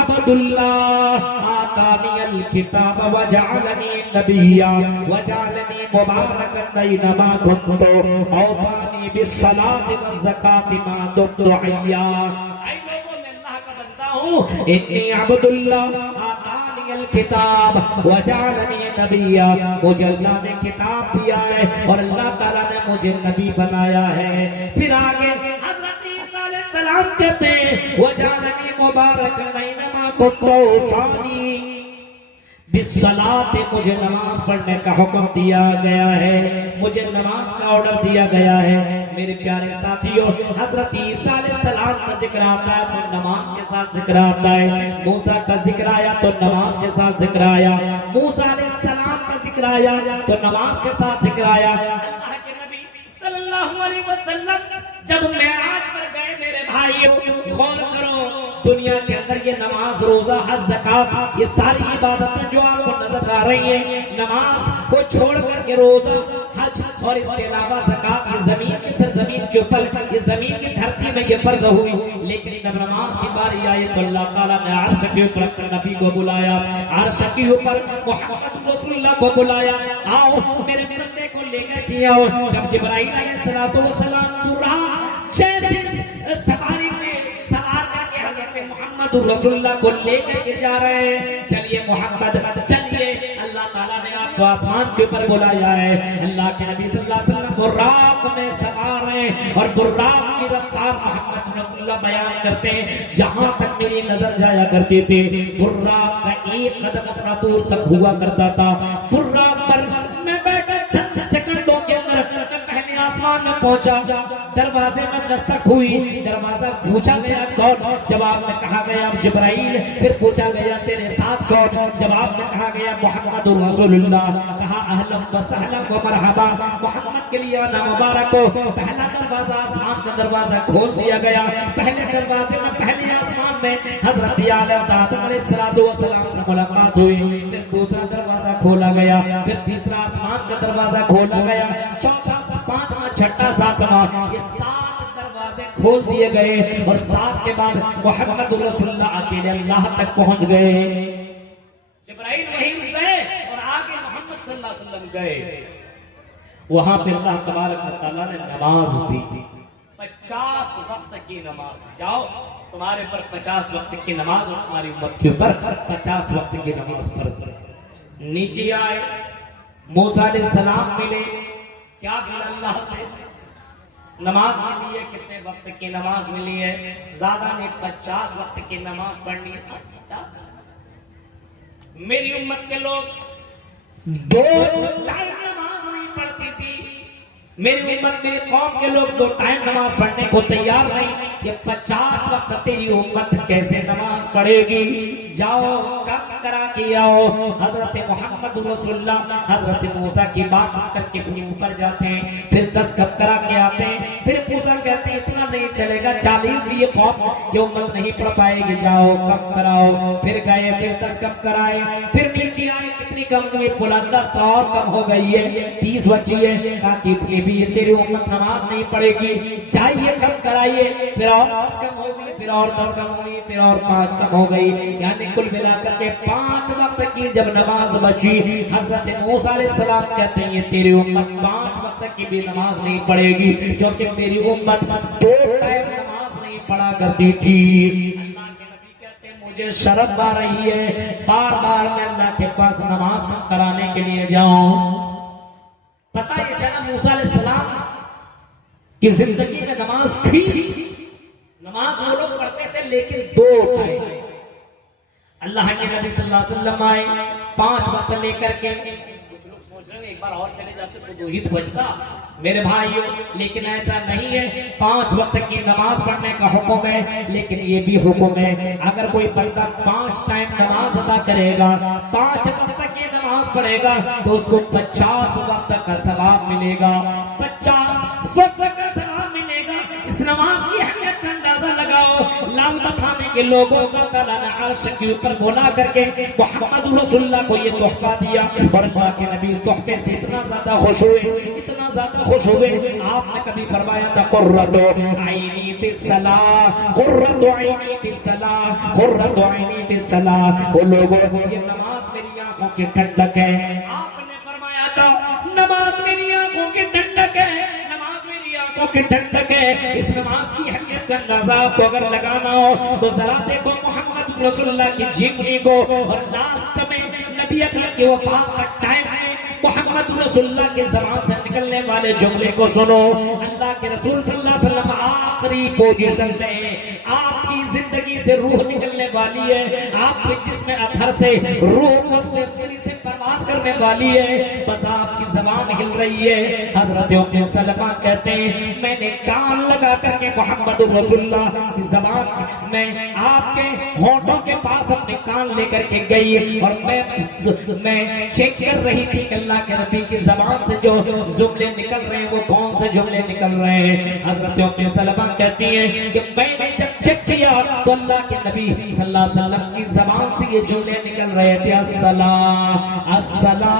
अब्दुल्लाह आतानियल किताब व जअलनी नबिय्या व जअलनी मुबारकन ऐनमा कुन्तु औसानी बिस्सलाति वज़्ज़काति मा दुम्तु हय्या। ऐ लोगों, मैं अल्लाह का बंदा हूँ, इन्नी अब्दुल्लाह आतानियल किताब व जअलनी नबिय्या, मुझे अल्लाह ने किताब दिया है और अल्लाह ताला ने मुझे नबी बनाया है। फिर आगे हजरत ईसा अलैहिस्सलाम कहते हैं वजालनी मुबारकन ऐनमा कुन्तु औसानी बिस्सलात, मुझे नमाज पढ़ने का हुक्म दिया गया है, मुझे नमाज का ऑर्डर दिया गया है। मेरे प्यारे साथियों, हजरत ईसा अलैहिस्सलाम का जिक्र आता है तो नमाज के साथ जिक्र आता है, मूसा का जिक्र आया तो नमाज के साथ जिक्र आया, मूसा अलैहिस्सलाम का जिक्र आया तो नमाज के साथ जिक्र आया। अल्लाह के नबी सल्लल्लाहु अलैहि वसल्लम जब मेराज पर गए, मेरे भाइयों गौर करो, दुनिया के अंदर ये नमाज, रोजा, हज, ज़कात, ये सारी इबादतें जो आपको नजर आ रही हैं, नमाज को छोड़ करके रोजा, हज और इसके अलावा ज़कात, ये जमीन की सरजमीन के ऊपर, ये जमीन की धरती में ये फर्ज हुई। लेकिन जब नमाज की बारी आई तो अल्लाह ताला ने अर्श के ऊपर अपने नबी को बुलाया, अर्श के ऊपर मोहम्मद रसूलुल्लाह को बुलाया, आओ मेरे बंदे को लेकर के आओ। जब जिब्राइल अलैहिस्सलातु वस्सलाम दुर्रा जैसे सवारी में सवार करके हजरत मोहम्मद रसूलुल्लाह को लेकर के जा रहे हैं, चलिए मोहम्मद चलिए, अल्लाह ताला ने आपको आसमान के ऊपर बुलाया है। अल्लाह के नबी सल्लल्लाहु अलैहि वसल्लम बुर्राक में सवार हैं और बुर्राक की रफ्तार मोहम्मद रसूलुल्लाह बयान करते हैं, जहां तक मेरी नजर जाया करते थे बुर्राक का एक कदम उतना दूर तक हुआ करता था। बुर्राक पर मैं बैठकर चंद सेकंडों के अंदर पहले आसमान में पहुंचा, दरवाजे में दस्तक हुई, दरवाजा पूछा गया कौन, जवाब में कहा गया जिब्राइल। फिर पूछा गया तेरे साथ कौन, जवाब में कहा गया मुहम्मदुर रसूलुल्लाह। कहा अहलन व सहलन व मरहबा, मोहम्मद के लिए आना मुबारक हो। पहला दरवाजा आसमान का दरवाजा खोल दिया गया। पहले दरवाजे में पहले आसमान में हजरत आदम अलैहिस्सलाम से मुलाकात हुई। फिर दूसरा दरवाजा खोला गया, फिर तीसरा आसमान का दरवाजा खोला गया, चौथा, पांचवा, छठा, सातवां, ये 7 दरवाजे खोल दिए गए। और 7 के बाद मोहम्मद रसूलुल्लाह अकेले अल्लाह तक पहुंच गए। जिब्राइल वहीं गए और आगे मोहम्मद सल्लल्लाहु अलैहि वसल्लम गए। वहां पे अल्लाह तबारक व तआला ने नमाज दी, 50 वक्त की नमाज। जाओ तुम्हारे पर 50 वक्त की नमाज और तुम्हारी उम्मत के ऊपर 50 वक्त की नमाज फर्ज है। नीचे आए, मूसा अलैहिस्सलाम मिले, क्या मिला अल्लाह से, नमाज मिली है। कितने वक्त की नमाज मिली है? ज्यादा नहीं, 50 वक्त की नमाज पढ़नी है। मेरी उम्मत के लोग 2 टाइम नमाज नहीं पढ़ती थी। मेरी उम्मत, मेरे कौम के लोग 2 टाइम नमाज पढ़ने को तैयार नहीं। ये 50 वक्त तेरी उम्मत कैसे नमाज पढ़ेगी? जाओ कम करा के आओ। हजरत मोहम्मद रसूलुल्लाह हजरत मूसा की बात करके ऊपर जाते हैं, फिर 10 कम करा के आते हैं। फिर मूसा कहते हैं इतना नहीं चलेगा, 40 भी ये कौम ये उम्मत नहीं पढ़ पाएगी, जाओ कम कराओ। फिर गए, फिर 10 कम कराए, फिर नीचे आए, कितनी कम हुई? बोला 10 और कम हो गई है, 30 बची है। कहा कि इतनी भी ये तेरी उम्मत नमाज नहीं पढ़ेगी, जाइए कम कराइए। फिर और 10 कम हो गई, फिर और 10 कम हो गई, फिर और 5 कम हो गई। यानी कुल मिलाकर के 5 वक्त की जब नमाज बची, हजरत मूसा अलैहिस्सलाम कहते हैं ये तेरी उम्मत 5 वक्त की भी नमाज नहीं पढ़ेगी, क्योंकि मेरी उम्मत 2 टाइम नमाज नहीं पढ़ा करती थी। अल्लाह के नबी कहते हैं मुझे शर्म आ रही है, बार बार मैं अल्लाह के पास नमाज कराने के लिए जाऊं। पता है चला मूसा अलैहिस्सलाम की जिंदगी में नमाज थी, नमाज वो लोग पढ़ते थे, लेकिन 2 टाइम। अल्लाह के नबी सल्लल्लाहु अलैहि वसल्लम आए 5 वक्त लेकर के। कुछ लोग सोच रहे हैं एक बार और चले जाते तो 2 ही तो बचता मेरे भाइयों, लेकिन ऐसा नहीं है। 5 वक्त की नमाज पढ़ने का हुक्म है, लेकिन ये भी हुक्म है अगर कोई बंदा 5 टाइम नमाज अदा करेगा, 5 वक्त की नमाज पढ़ेगा, तो उसको 50 वक्त का सवाब मिलेगा, 50 वक्त का सवाब मिलेगा। इस नमाज की अहमियत का अंदाजा लगाओ। लामता थाने के लोगों का ताला ने अर्श के ऊपर बोला करके मोहम्मद रसूलुल्लाह को ये तोहफा दिया, और अल्लाह के नबी इस तोहफे से इतना ज्यादा खुश हुए, इतना ज्यादा खुश हुए। आपने कभी फरमाया था कुर्रतु ऐनी फिस्सलाह, कुर्रतु ऐनी फिस्सलाह, कुर्रतु ऐनी फिस्सलाह। वो लोगों ये नमाज मेरी आंखों की ठंडक है। आपने फरमाया था नमाज मेरी आंखों की ठंडक है, नमाज मेरी आंखों की ठंडक है। इस नमाज की अहमियत का अंदाजा आपको अगर लगाना हो तो जरा देखो मोहम्मद रसूलुल्लाह की जीवनी को, और लास्ट में नबी अकरम की वफात का टाइम है। मोहम्मद रसूलुल्लाह के ज़बान से निकलने वाले जुमले को सुनो। अल्लाह के रसूल सल्लल्लाहु अलैहि वसल्लम आखिरी पोजीशन में, आपकी जिंदगी से रूह निकलने वाली है, आपके जिस्म अतहर से रूह से परवाज़ करने वाली है, बस आपकी ज़बान हिल रही है। हजरत उम्मे सलमा कहते हैं मैंने कान लगा करके मोहम्मद रसूलुल्लाह की ज़बान में आपके होठों के पास अपने कान लेकर के गई, और मैं चेक कर रही थी कि अल्लाह के नबी की ज़बान से जो जुमले निकल रहे हैं वो कौन से जुमले निकल रहे हैं। हजरत उम्मे सलमा कहती हैं कि मैंने जब चेक किया तो अल्लाह के नबी सल्लल्लाहु अलैहि वसल्लम की ज़बान से ये जुमले निकल रहे थे, अस्सला अस्सला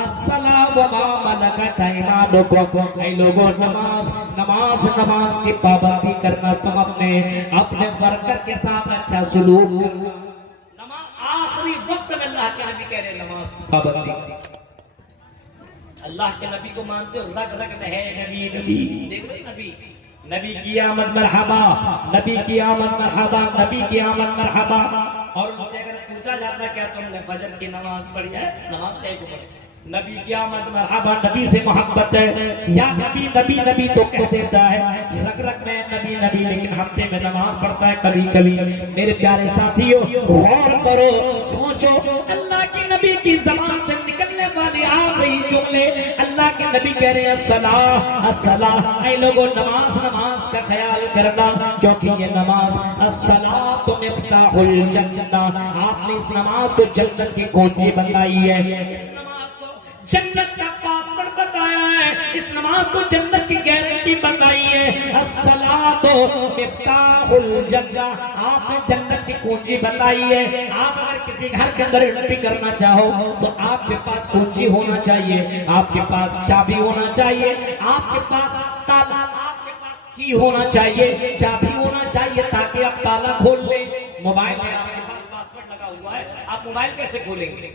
अस्सला व मा मलकत ऐमानुकुम। ऐ लोगों नमाज नमाज नमाज की पाबंदी करना, तुम अपने वर्कर के साथ अच्छा सलूक करना। नमाज आखिरी वक्त में अल्लाह के नबी कह रहे नमाज की पाबंदी। अल्लाह के नबी को मानते हो, रग रग में है नबी नबी। देख रहे नबी, नबी की आमद मरहबा, नबी की आमद मरहबा, नबी की आमद मरहबा। और उनसे अगर पूछा जाता क्या तुमने फजर की नमाज पढ़ी है, नमाज क्या पढ़ी? नबी की आमद मरहबा, नबी से मोहब्बत है, या नबी नबी नबी तो कह देता है, रग रग में नबी नबी, लेकिन हफ्ते में नमाज पढ़ता है कभी कभी। मेरे प्यारे साथियों गौर करो, सोचो, अल्लाह के नबी की ज़बान से निकलने वाले आखिरी जुमले, अल्लाह के नबी कह रहे हैं अस्सलाह अस्सलाह, ऐ लोगों नमाज नमाज का ख्याल करना, क्योंकि ये नमाज अस्सलातु मिफ्ताहुल जन्नह, आपने इस नमाज को जन्नत की कुंजी बताई है, इस नमाज को जन्नत का पासवर्ड बताया है, इस नमाज को जन्नत की गारंटी बताई है। अस्सलातु मिफ्ताहुल जन्नह, आपने जन्नत की कुंजी बताई है। आप अगर किसी घर के अंदर एंट्री करना चाहो तो आपके पास कुंजी होना चाहिए, आपके पास चाबी होना चाहिए, आपके पास ताला, आपके पास की होना चाहिए, चाबी होना चाहिए, ताकि आप ताला खोल ले। मोबाइल में आपके पास पासवर्ड लगा हुआ है, आप मोबाइल कैसे खोलेंगे?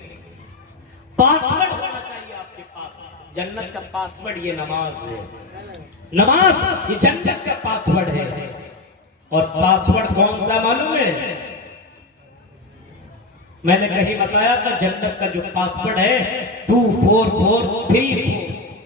पासवर्ड होना चाहिए आपके पास। जन्नत का पासवर्ड ये नमाज है, नमाज ये जन्नत का पासवर्ड है। और पासवर्ड कौन सा मालूम है? मैंने कहीं बताया था जन्नत का जो पासवर्ड है 2443,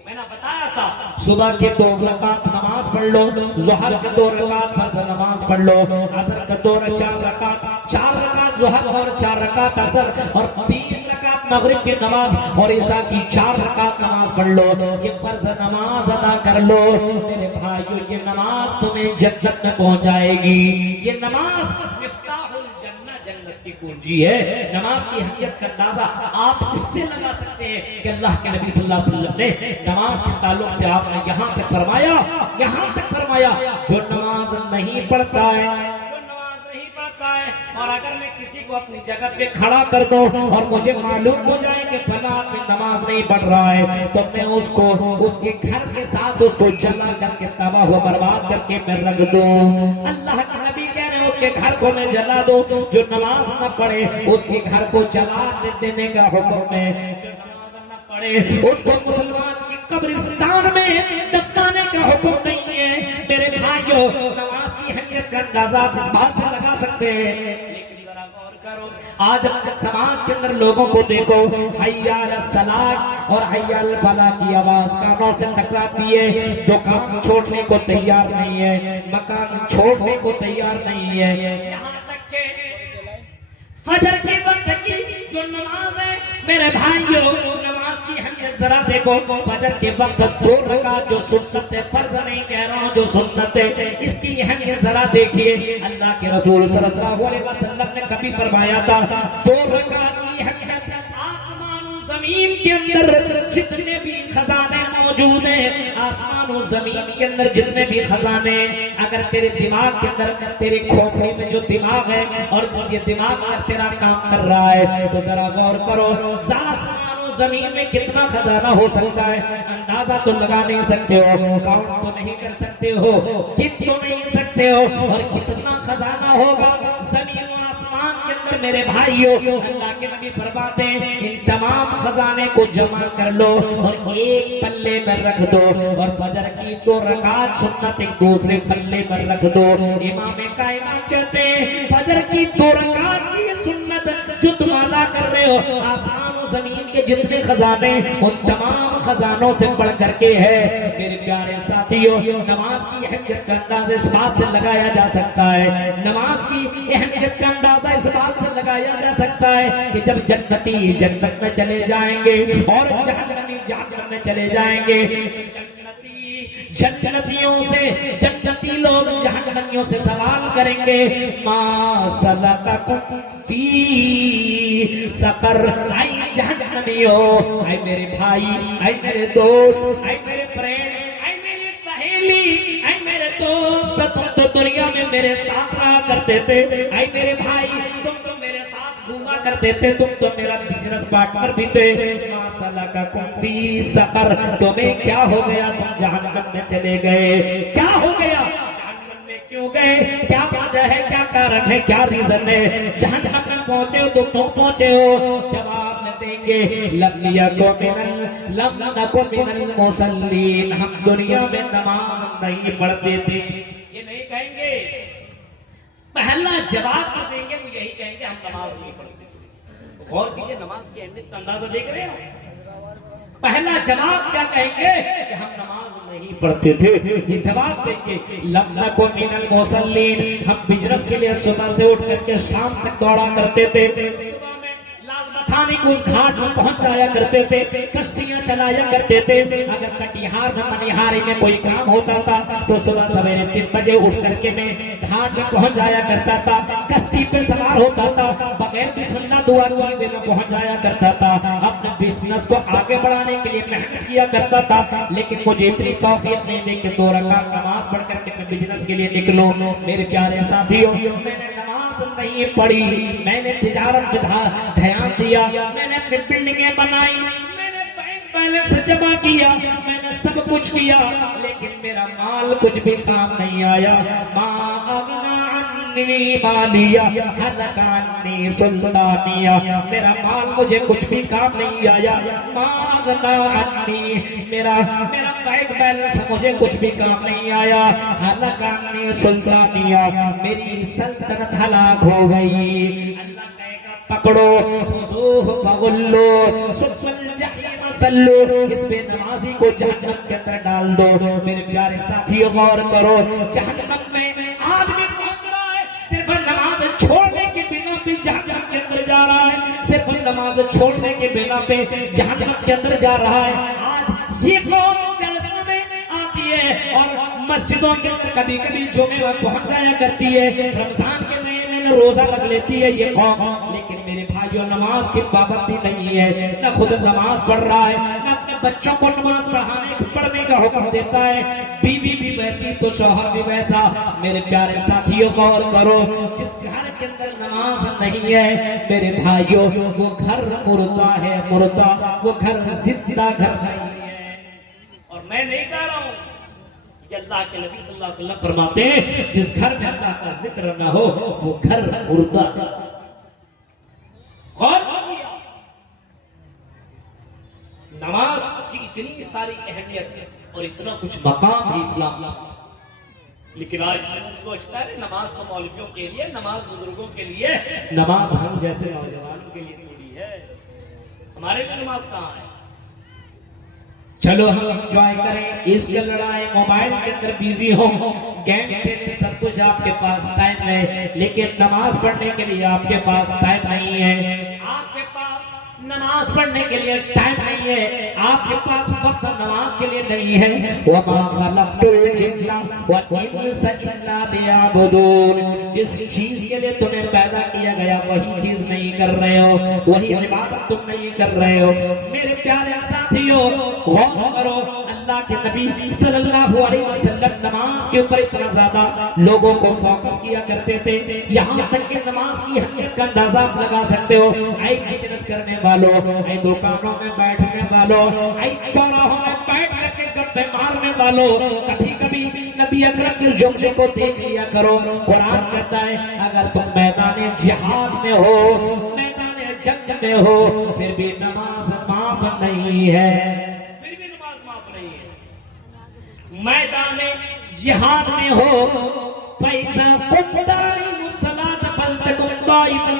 मैंने बताया था। सुबह के 2 रकात नमाज पढ़ लो, ज़ोहर के 2 रकात फर्ज नमाज पढ़ लो, असर के 4 रकात ज़ोहर और 4 रकात असर और 3 रकात मगरिब की नमाज और इशा की 4 रकात नमाज पढ़ लो। ये फर्ज नमाज अदा कर लो मेरे भाइयों, ये नमाज तुम्हें जन्नत में पहुंचाएगी। ये नमाज मिफ्ताहुल जन्नह, जन्नत की कुंजी है। नमाज की अहमियत का अंदाजा आप इससे लगा सकते हैं कि अल्लाह के नबी सल्लल्लाहु अलैहि वसल्लम ने नमाज के ताल्लुक से आपने यहाँ तक फरमाया, जो नमाज नहीं पढ़ता है, और अगर मैं किसी को अपनी जगह पे खड़ा कर दूं और मुझे मालूम हो जाए कि फला आदमी नमाज नहीं पढ़ रहा है, तो मैं उसको उसके घर के साथ उसको जला करके तबाह व बर्बाद करके मैं रख दूं। अल्लाह के नबी कह रहे हैं उसके घर को मैं जला दूं, जो नमाज न पढ़े उसके घर को जला देने का हुक्म है। जो नमाज न पढ़े उसको मुसलमान की कब्रिस्तान में दफनाने का हुक्म नहीं है। मेरे भाइयों, नमाज की अहमियत का अंदाजा इस बात से लगा सकते हैं। लेकिन जरा गौर करो, आज अपने समाज के अंदर लोगों को देखो, हय्या अलस सलात और हय्या अल फलाह की आवाज कानों से टकराती है। दुकान छोड़ने को तैयार नहीं है, मकान छोड़ने को तैयार नहीं है। यहाँ तक के फजर के वक्त की जो नमाज है मेरे भाइयों, नमाज की अहमियत जरा देखो। फजर के वक्त 2 रकात जो सुन्नत है, फर्ज नहीं कह रहा हूँ, जो सुन्नत है, इसकी अहमियत जरा देखिए। अल्लाह के रसूल सल्लल्लाहु अलैहि वसल्लम ने कभी फरमाया था 2 रकात की अहमियत। आसमान और जमीन के अंदर जितने भी खजाने मौजूद हैं, आसमान और जमीन के अंदर जितने भी खजाने, अगर तेरे दिमाग के अंदर, तेरे खोपड़ी में जो दिमाग है और ये दिमाग आज तेरा काम कर रहा है, तो जरा गौर करो, आसमान और जमीन में कितना खजाना हो सकता है, अंदाजा तो लगा नहीं सकते हो, काउंट तो नहीं कर सकते हो, गिन तो नहीं सकते हो, और कितना खजाना होगा जमीन और आसमान के अंदर। मेरे भाइयों, अल्लाह के नबी फरमाते हैं इन तमाम खजाने को जमा कर लो और एक पल्ले में रख दो, और फजर की 2 रकात सुन्नत एक दूसरे पल्ले पर रख दो। इमाम कहते हैं फजर की 2 रकात की सुन्नत जो तुम अदा कर रहे हो, आसमान और जमीन के जितने खजाने उन तमाम खजानों से बढ़ करके है। मेरे प्यारे साथियों, नमाज की अहमियत का अंदाजा इस बात से लगाया जा सकता है, नमाज की अहमियत का अंदाजा इस बात से लगाया जा सकता है कि जब जन्नती जन्नत में चले जाएंगे और जहन्नमी जहन्नम में चले जाएंगे, जन्नतियों से, जन्नती लोग जहन्नमियों से सवाल करेंगे, मा सलककुम फी सकर। आई जहन्नमियों, आई मेरे भाई, आई मेरे दोस्त, आई मेरे फ्रेंड, आई मेरी सहेली, आई मेरे दोस्त, तुम तो दुनिया में मेरे साथ रहा करते थे, आई मेरे भाई, तुम तो मेरे साथ घूमा करते थे, तुम तो मेरा बिजनेस पार्टनर भी थे। मासलकुम फी सकर, तुम्हें क्या हो गया, तुम जहन्नम में चले गए, क्या हो गया, जहन्नम में क्यों गए, क्या वजह है, क्या कारण है, क्या रीजन है, जहन्नम में पहुंचे हो तो क्यों पहुंचे हो? जवाब देंगे लम नकुन मिनल मुसल्लीन, हम दुनिया में नमाज नहीं पढ़ते थे। ये नहीं कहेंगे, पहला जवाब तो देंगे वो यही कहेंगे हम नमाज नहीं पढ़ते। गौर कीजिए, नमाज की अहमियत का अंदाजा देख रहे हैं। पहला जवाब क्या कहेंगे कि हम नमाज नहीं पढ़ते थे। ये जवाब देंगे लम नकुन मिनल मुसल्लीन, हम बिजनेस के लिए सुबह से उठ करके शाम तक दौड़ा करते थे, सुबह में लाल बथान मालिक उस घाट में पहुंच जाया करते थे, कश्तियां चलाया करते थे। अगर कटिहार में मनिहारी में कोई काम होता था तो सुबह सवेरे 3 बजे उठ करके मैं घाट में पहुंच जाया करता था, कश्ती पे सवार होता था, बगैर बिस्मिल्लाह दुआ किए बिना पहुंच जाया करता था। अपने बिजनेस को आगे बढ़ाने के लिए मेहनत किया करता था, लेकिन मुझे इतनी तौफीक नहीं दी कि 2 रकात नमाज पढ़ करके मैं बिजनेस के लिए निकलूं। मेरे प्यारे साथियों, मैंने नमाज नहीं पढ़ी, मैंने तिजारत पे ध्यान दिया, मैंने अपनी बिल्डिंगें बनाई, मैंने बैंक बैलेंस जमा किया, मैंने सब कुछ किया, लेकिन मेरा माल कुछ भी काम नहीं आया। मालिया हलकानी सुल्तानिया, मेरा माल मुझे कुछ भी काम नहीं आया। मेरा बैंक बैलेंस मुझे कुछ भी काम नहीं आया। हलकानी सुल्तानिया, मेरी सल्तनत हलाक हो गई। अल्लाह कहेगा पकड़ो, पगुल्लो, इस बेनमाजी को जहन्नम के अंदर डाल दो। मेरे प्यारे साथियों गौर करो, जहन्नम में आदमी पहुंच रहा है सिर्फ नमाज छोड़ने के बिना भी जहन्नम के अंदर जा रहा है, सिर्फ नमाज छोड़ने के बिना पे जहन्नम के अंदर जा रहा है। आज ये कौम जलसों में आती है और मस्जिदों के अंदर कभी कभी जुमे में पहुंच जाया करती है, रमजान के महीने में रोजा रख लेती है ये कौम, लेकिन मेरे भाइयों नमाज की पाबंदी नहीं है, न खुद नमाज पढ़ रहा है, न अपने बच्चों को नमाज पढ़ने का हुक्म देता है। बीवी भी वैसी तो शौहर भी वैसा। मेरे प्यारे साथियों गौर करो, जिस घर के अंदर नमाज नहीं है मेरे भाइयों, वो घर मुर्दा है, मुर्दा, वो घर जिंदा घर नहीं है। और मैं नहीं कह रहा हूँ, अल्लाह के नबी सल्लल्लाहु अलैहि वसल्लम फरमाते हैं जिस घर में अल्लाह का जिक्र न हो वो घर मुर्दा। नमाज की इतनी सारी अहमियत है और इतना कुछ मकाम है इस्लाम, लेकिन आज लोग सोचता है नमाज तो मौलवियों के लिए, नमाज बुजुर्गों के लिए, नमाज हम जैसे नौजवानों के लिए थोड़ी है। हमारे लिए नमाज कहाँ है? चलो हम एंजॉय करें, इश्क लड़ाए, मोबाइल के अंदर बिजी हो, गेम खेलने, सब कुछ आपके पास टाइम है, लेकिन नमाज पढ़ने के लिए आपके पास टाइम नहीं है। आपके पास नमाज पढ़ने के लिए टाइम नहीं है, आपके पास वक्त नमाज के लिए नहीं है। जिस चीज के लिए तुम्हें पैदा किया गया वही चीज नहीं कर रहे हो, वही इबादत तुम नहीं कर रहे हो। मेरे प्यारे साथियों गौर करो, अल्लाह के नबी सल्लल्लाहु अलैहि वसल्लम नमाज के ऊपर इतना ज्यादा लोगों को फोकस किया करते थे, यहाँ तक कि नमाज की अहमियत का अंदाजा आप लगा सकते हो। आई बिजनेस करने वालों, आई दुकानों में बैठने वालों, आई चौराहों में बैठ करके गप्पे मारने वालों, कभी कभी नबी अकरम के जुमले को देख लिया करो। कुरान कहता है अगर तुम मैदान जिहाद में हो, मैदान जंग में हो, फिर भी नमाज माफ नहीं है, फिर भी नमाज माफ नहीं है। मैदान जिहाद में हो, पैसा पुंदारी मुसलात फलते तुम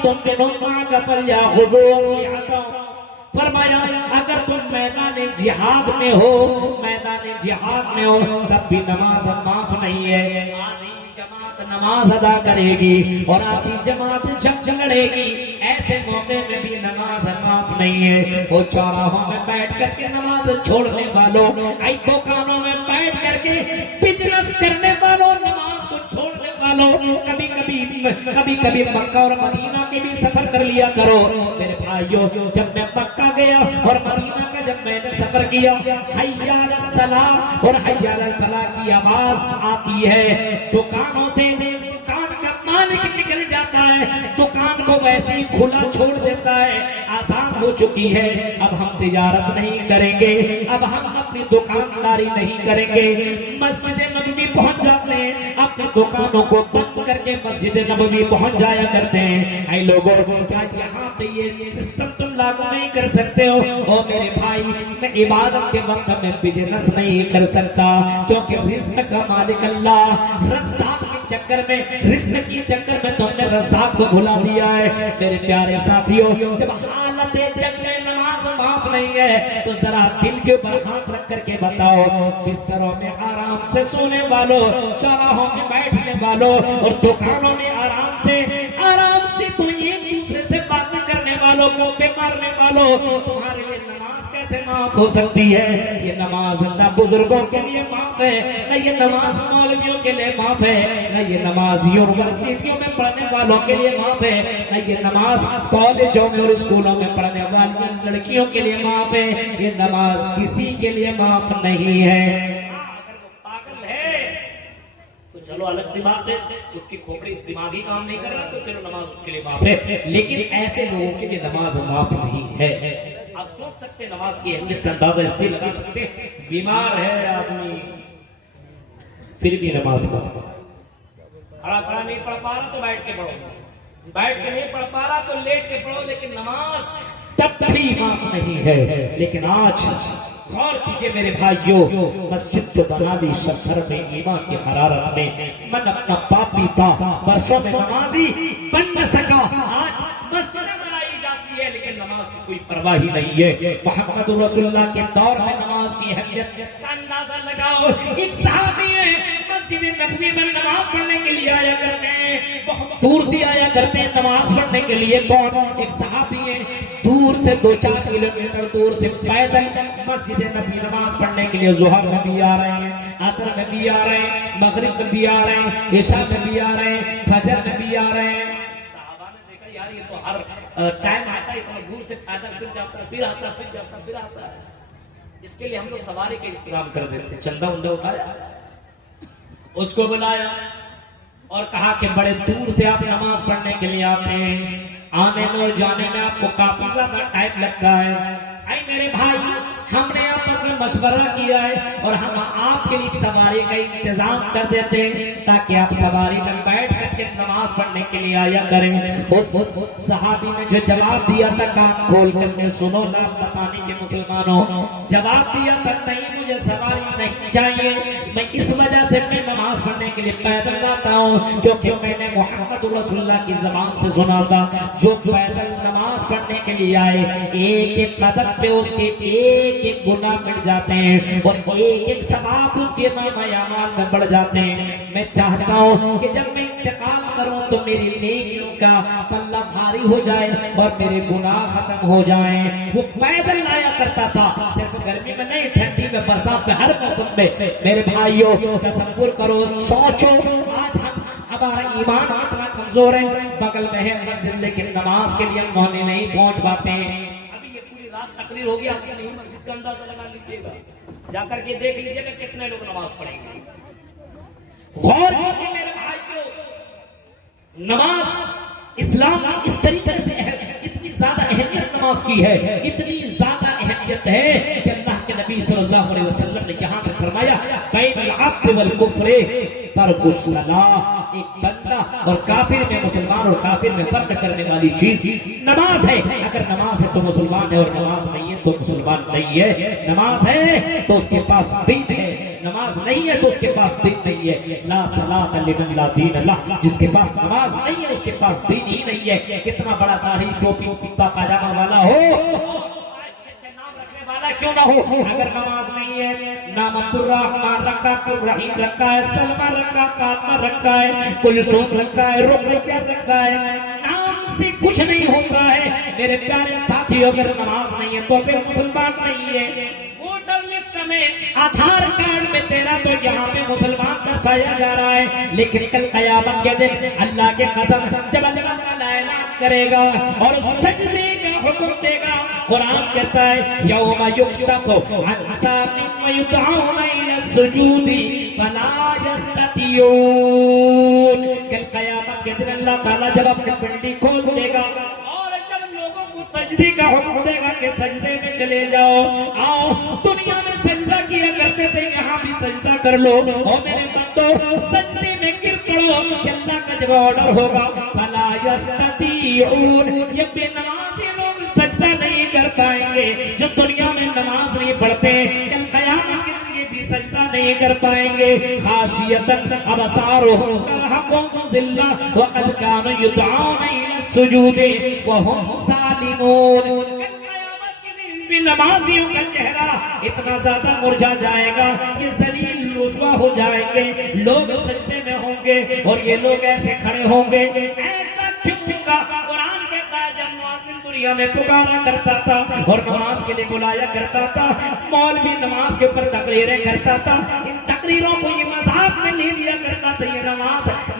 तुम के नुमा का पर या फरमाया अगर तुम मैदान जिहाद में हो, मैदान जिहाद में हो, तब भी नमाज माफ नहीं है। आधी जमात नमाज अदा करेगी और आधी जमात जंग लड़ेगी, ऐसे मौके में भी नमाज माफ नहीं है। वो चौराहों में बैठ करके नमाज छोड़ने वालों, आई दुकानों में बैठ करके बिजनेस करने वालों, नमाज को छोड़ने वालों, कभी कभी मक्का और मदीना के भी सफर कर लिया करो। मेरे भाइयों जब मैं मक्का गया और मदीना का जब मैंने सफर किया, हय्या अलस सलाह और हय्या अलल फलाह की आवाज आती है, दुकानों से दुकान का मालिक निकल जाता है, दुकान को वैसे ही खुला छोड़ देता है, आसान हो चुकी है। अब हम तिजारत नहीं करेंगे, अब हम अपनी दुकानदारी नहीं करेंगे, मस्जिद नबवी पहुंच जाते हैं, अपनी दुकानों को बंद करके मस्जिद नबवी पहुंच जाया करते हैं। ऐ लोगों क्या यहाँ पे ये सिस्टम तुम लागू नहीं कर सकते हो? ओ मेरे भाई, मैं इबादत के वक्त में बिजनेस नहीं कर सकता, क्योंकि रिज़्क़ का मालिक अल्लाह, रज़्ज़ाक़ के चक्कर में, रिज़्क़ के चक्कर में तुमने रज़्ज़ाक़ को भुला दिया है। मेरे प्यारे साथियों जब हालत जंग में नमाज माफ नहीं है तो जरा दिल के ऊपर हाथ रख करके बताओ, बिस्तरों में आराम से सोने वालों, चौराहों में बैठने वालों और दुकानों में आराम से तो एक दूसरे से बातें करने वालों, वालों को पे मारने वालों, तुम्हारे लिए नमाज कैसे माफ हो सकती है? ये नमाज न बुजुर्गों के लिए माफ है, न ये नमाज मौलवियों के लिए माफ है, न ये नमाज यूनिवर्सिटियों में पढ़ने वालों के लिए माफ है, न ये नमाज कॉलेजों में और स्कूलों में पढ़ने वाली लड़कियों के लिए माफ है। ये नमाज किसी के लिए माफ नहीं है। अगर वो पागल है तो चलो अलग सी बात है, उसकी खोपड़ी दिमागी काम नहीं कर रहा तो चलो नमाज उसके लिए माफ है, लेकिन ऐसे लोगों के लिए नमाज माफ नहीं है। आप सोच सकते नमाज की अहमियत का अंदाजा इससे लगा सकते, बीमार है आदमी फिर भी नमाज पढ़ो, खड़ा खड़ा नहीं पढ़ पा रहा तो बैठ के पढ़ो, बैठ के नहीं पढ़ पा रहा तो लेट के पढ़ो, लेकिन नमाज तब भी माफ नहीं है। लेकिन आज गौर कीजिए मेरे भाइयों, मस्जिद तो बना दी शक्कर में, ईमान की हरारत में, मन अपना पापी था, बरसों में नमाजी बन न सका। आज मस्जिद बनाई जाती है लेकिन नमाज की कोई परवाह ही नहीं है। मोहम्मद रसूलुल्लाह के दौर में नमाज की अहमियत का अंदाजा लगाओ। एक सहाबी है मस्जिद नबवी में नमाज पढ़ने के लिए आया करते हैं, बहुत दूर से आया करते हैं नमाज पढ़ने के लिए। कौन? एक सहाबी है, दूर से 2-4 किलोमीटर दूर से पैदल मस्जिद नबी नमाज पढ़ने के लिए। ज़ुहर में भी आ रहे हैं, असर में भी आ रहे हैं, मगरिब में भी आ रहे हैं, इशा में भी आ रहे हैं, फजर में भी आ रहे हैं। साहबा ने देखा यार ये तो हर टाइम आता है, इतना दूर से पैदल फिर जाता है, फिर आता है, फिर जाता है, फिर आता है। इसके लिए हम लोग सवारी के इंतजाम कर देते हैं। चंदा उंदा उठाया, उसको बुलाया और कहा कि बड़े दूर से आप नमाज पढ़ने के लिए आते हैं, आने में और जाने में आपको काफी ज्यादा टाइम लगता है। आई मेरे भाई, हमने आपस में मशवरा किया है और हम आपके लिए सवारी का इंतजाम कर देते हैं ताकि आप सवारी में बैठ करके नमाज पढ़ने के लिए आया करें। उस सहाबी ने जो जवाब दिया था, कान खोल कर सुनो ना बताने के मुसलमानों, जवाब दिया था नहीं मुझे सवारी नहीं चाहिए, मैं इस वजह से मैं नमाज पढ़ने के लिए पैदल जाता हूँ क्योंकि मैंने मोहम्मद रसूलुल्लाह की ज़बान से सुना था, जो पैदल नमाज पढ़ने के लिए आए एक एक कदम पे उसके एक एक गुनाह मिट जाते हैं और एक एक सवाब उसके नाम में बढ़ जाते हैं। मैं चाहता हूँ कि जब मैं इंतकाल करूँ तो मेरी नेकियों का पल्ला भारी हो जाए और मेरे गुनाह खत्म हो जाएं। वो पैदल लाया करता था, सिर्फ गर्मी में नहीं, ठंडी में, बरसात में, हर मौसम में। मेरे भाइयों तसव्वुर करो, सोचो, आज हमारा ईमान इतना कमजोर है, बगल में है मस्जिद लेकिन नमाज के लिए मोहने नहीं पहुंच पाते हैं। रात तकरीर होगी आपको नहीं, मस्जिद का अंदाजा लगा लीजिएगा, जाकर के देख लीजिएगा कितने लोग नमाज पढ़ेंगे। गौर कीजिए मेरे भाइयों, नमाज इस्लाम में इस तरीके से इतनी ज्यादा अहमियत नमाज की है, इतनी ज्यादा अहमियत है कि अल्लाह के नबी सल्लल्लाहु अलैहि वसल्लम ने यहाँ पे फरमाया, बैनल अब्द वल कुफ्र तर्कुस सलाह। एक बंदा और काफिर में, मुसलमान और काफिर में फर्क करने वाली चीज नमाज है। अगर नमाज है तो मुसलमान है और नमाज नहीं है तो मुसलमान नहीं है। नमाज है तो उसके पास दीन है, नमाज नहीं है तो उसके पास दीन नहीं है। ला सलात लिमन ला दीन अल्लाह, जिसके पास नमाज नहीं है उसके पास दीन ही नहीं है। कितना बड़ा दाढ़ी टोपी कुत्ता पाजामा वाला हो, वाला क्यों ना हो, अगर नमाज नहीं है, नाम अब्दुर्रहमान रखा, इब्राहिम रखा है, सलमान रखा, कामा रखा है, कुलसूम रखा है, रुकैया रखा है, नाम से कुछ नहीं होता है। मेरे प्यारे साथियों, अगर नमाज नहीं है तो फिर मुसलमान नहीं है। वोटर लिस्ट में, आधार कार्ड में तेरा तो यहाँ पे मुसलमान दर्शाया जा रहा है, लेकिन कल क़यामत के दिन अल्लाह के कसम जब अल्लाह ऐलान करेगा और सजदे का हुक्म देगा, कुरान कहता है यौम युक्शफु अन साक़िन व युदअूना इला सुजूदी फला यस्ततियून। कल क़यामत के दिन अल्लाह ताला जब अपनी पिंडी खोल देगा और जब लोगों को सजदे का हुक्म देगा कि सजदे में चले जाओ, आओ दुनिया में सजदा किया करते थे, यहाँ भी सजदा कर लो, और मेरे बंदो सजदे में गिर पड़ो। अल्लाह का जब ऑर्डर होगा फला यस्ततियून, ये बेनमाजी लोग सजदा नहीं कर पाएंगे, जो दुनिया में नमाज नहीं पढ़ते कल क़यामत के लिए भी सजदा नहीं कर पाएंगे। खाशियतन अबसारुहुम तरहकुम ज़िल्ला व क़द कानू युदअूना इला सुजूदी व हुम सालिमून। नमाजियों का चेहरा इतना ज्यादा मुरझा जाएगा कि जलील रुसवा हो जाएंगे, लोग सजदे में होंगे और ये लोग ऐसे खड़े होंगे। ऐसा क्यों होगा? कुरान कहता है जब मुअज्जिन दुनिया में पुकारा करता था और नमाज के लिए बुलाया करता था। मौलवी नमाज के ऊपर तकरीरें करता था। इन तकरीरों को ये मजाक में ले लिया करता था। ये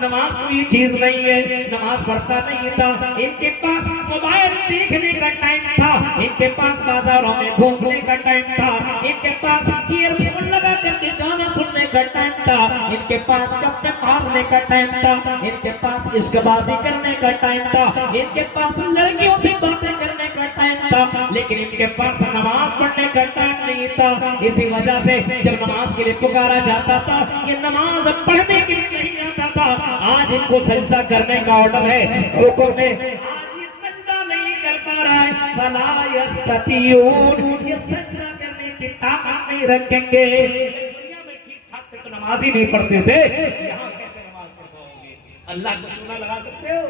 नमाज कोई चीज नहीं है, नमाज पढ़ता नहीं था। इनके पास मोबाइल देखने का टाइम था, इनके पास बाजारों में घूमने का टाइम था, इनके पास ईयरफोन लगा करके गाना सुनने का टाइम था, इनके पास गप्पे मारने का टाइम था, इनके पास इश्कबाजी करने का टाइम था, इनके पास लड़कियों से बातें करने का टाइम था, लेकिन इनके पास नमाज पढ़ने का टाइम नहीं था। इसी वजह से जब नमाज के लिए पुकारा जाता था, ये नमाज पढ़ने के लिए नहीं आता था। आज इनको सजदा करने का ऑर्डर है, रुको में आज ये सजदा नहीं कर पा रहा है। फला यस्ततिऊन, ये सजदा करने की ताकत नहीं रखेंगे। दुनिया में ठीक ठाक तो नमाज ही नहीं पढ़ते थे, यहाँ कैसे नमाज पढ़ पाओगे? अल्लाह को चूना लगा सकते हो?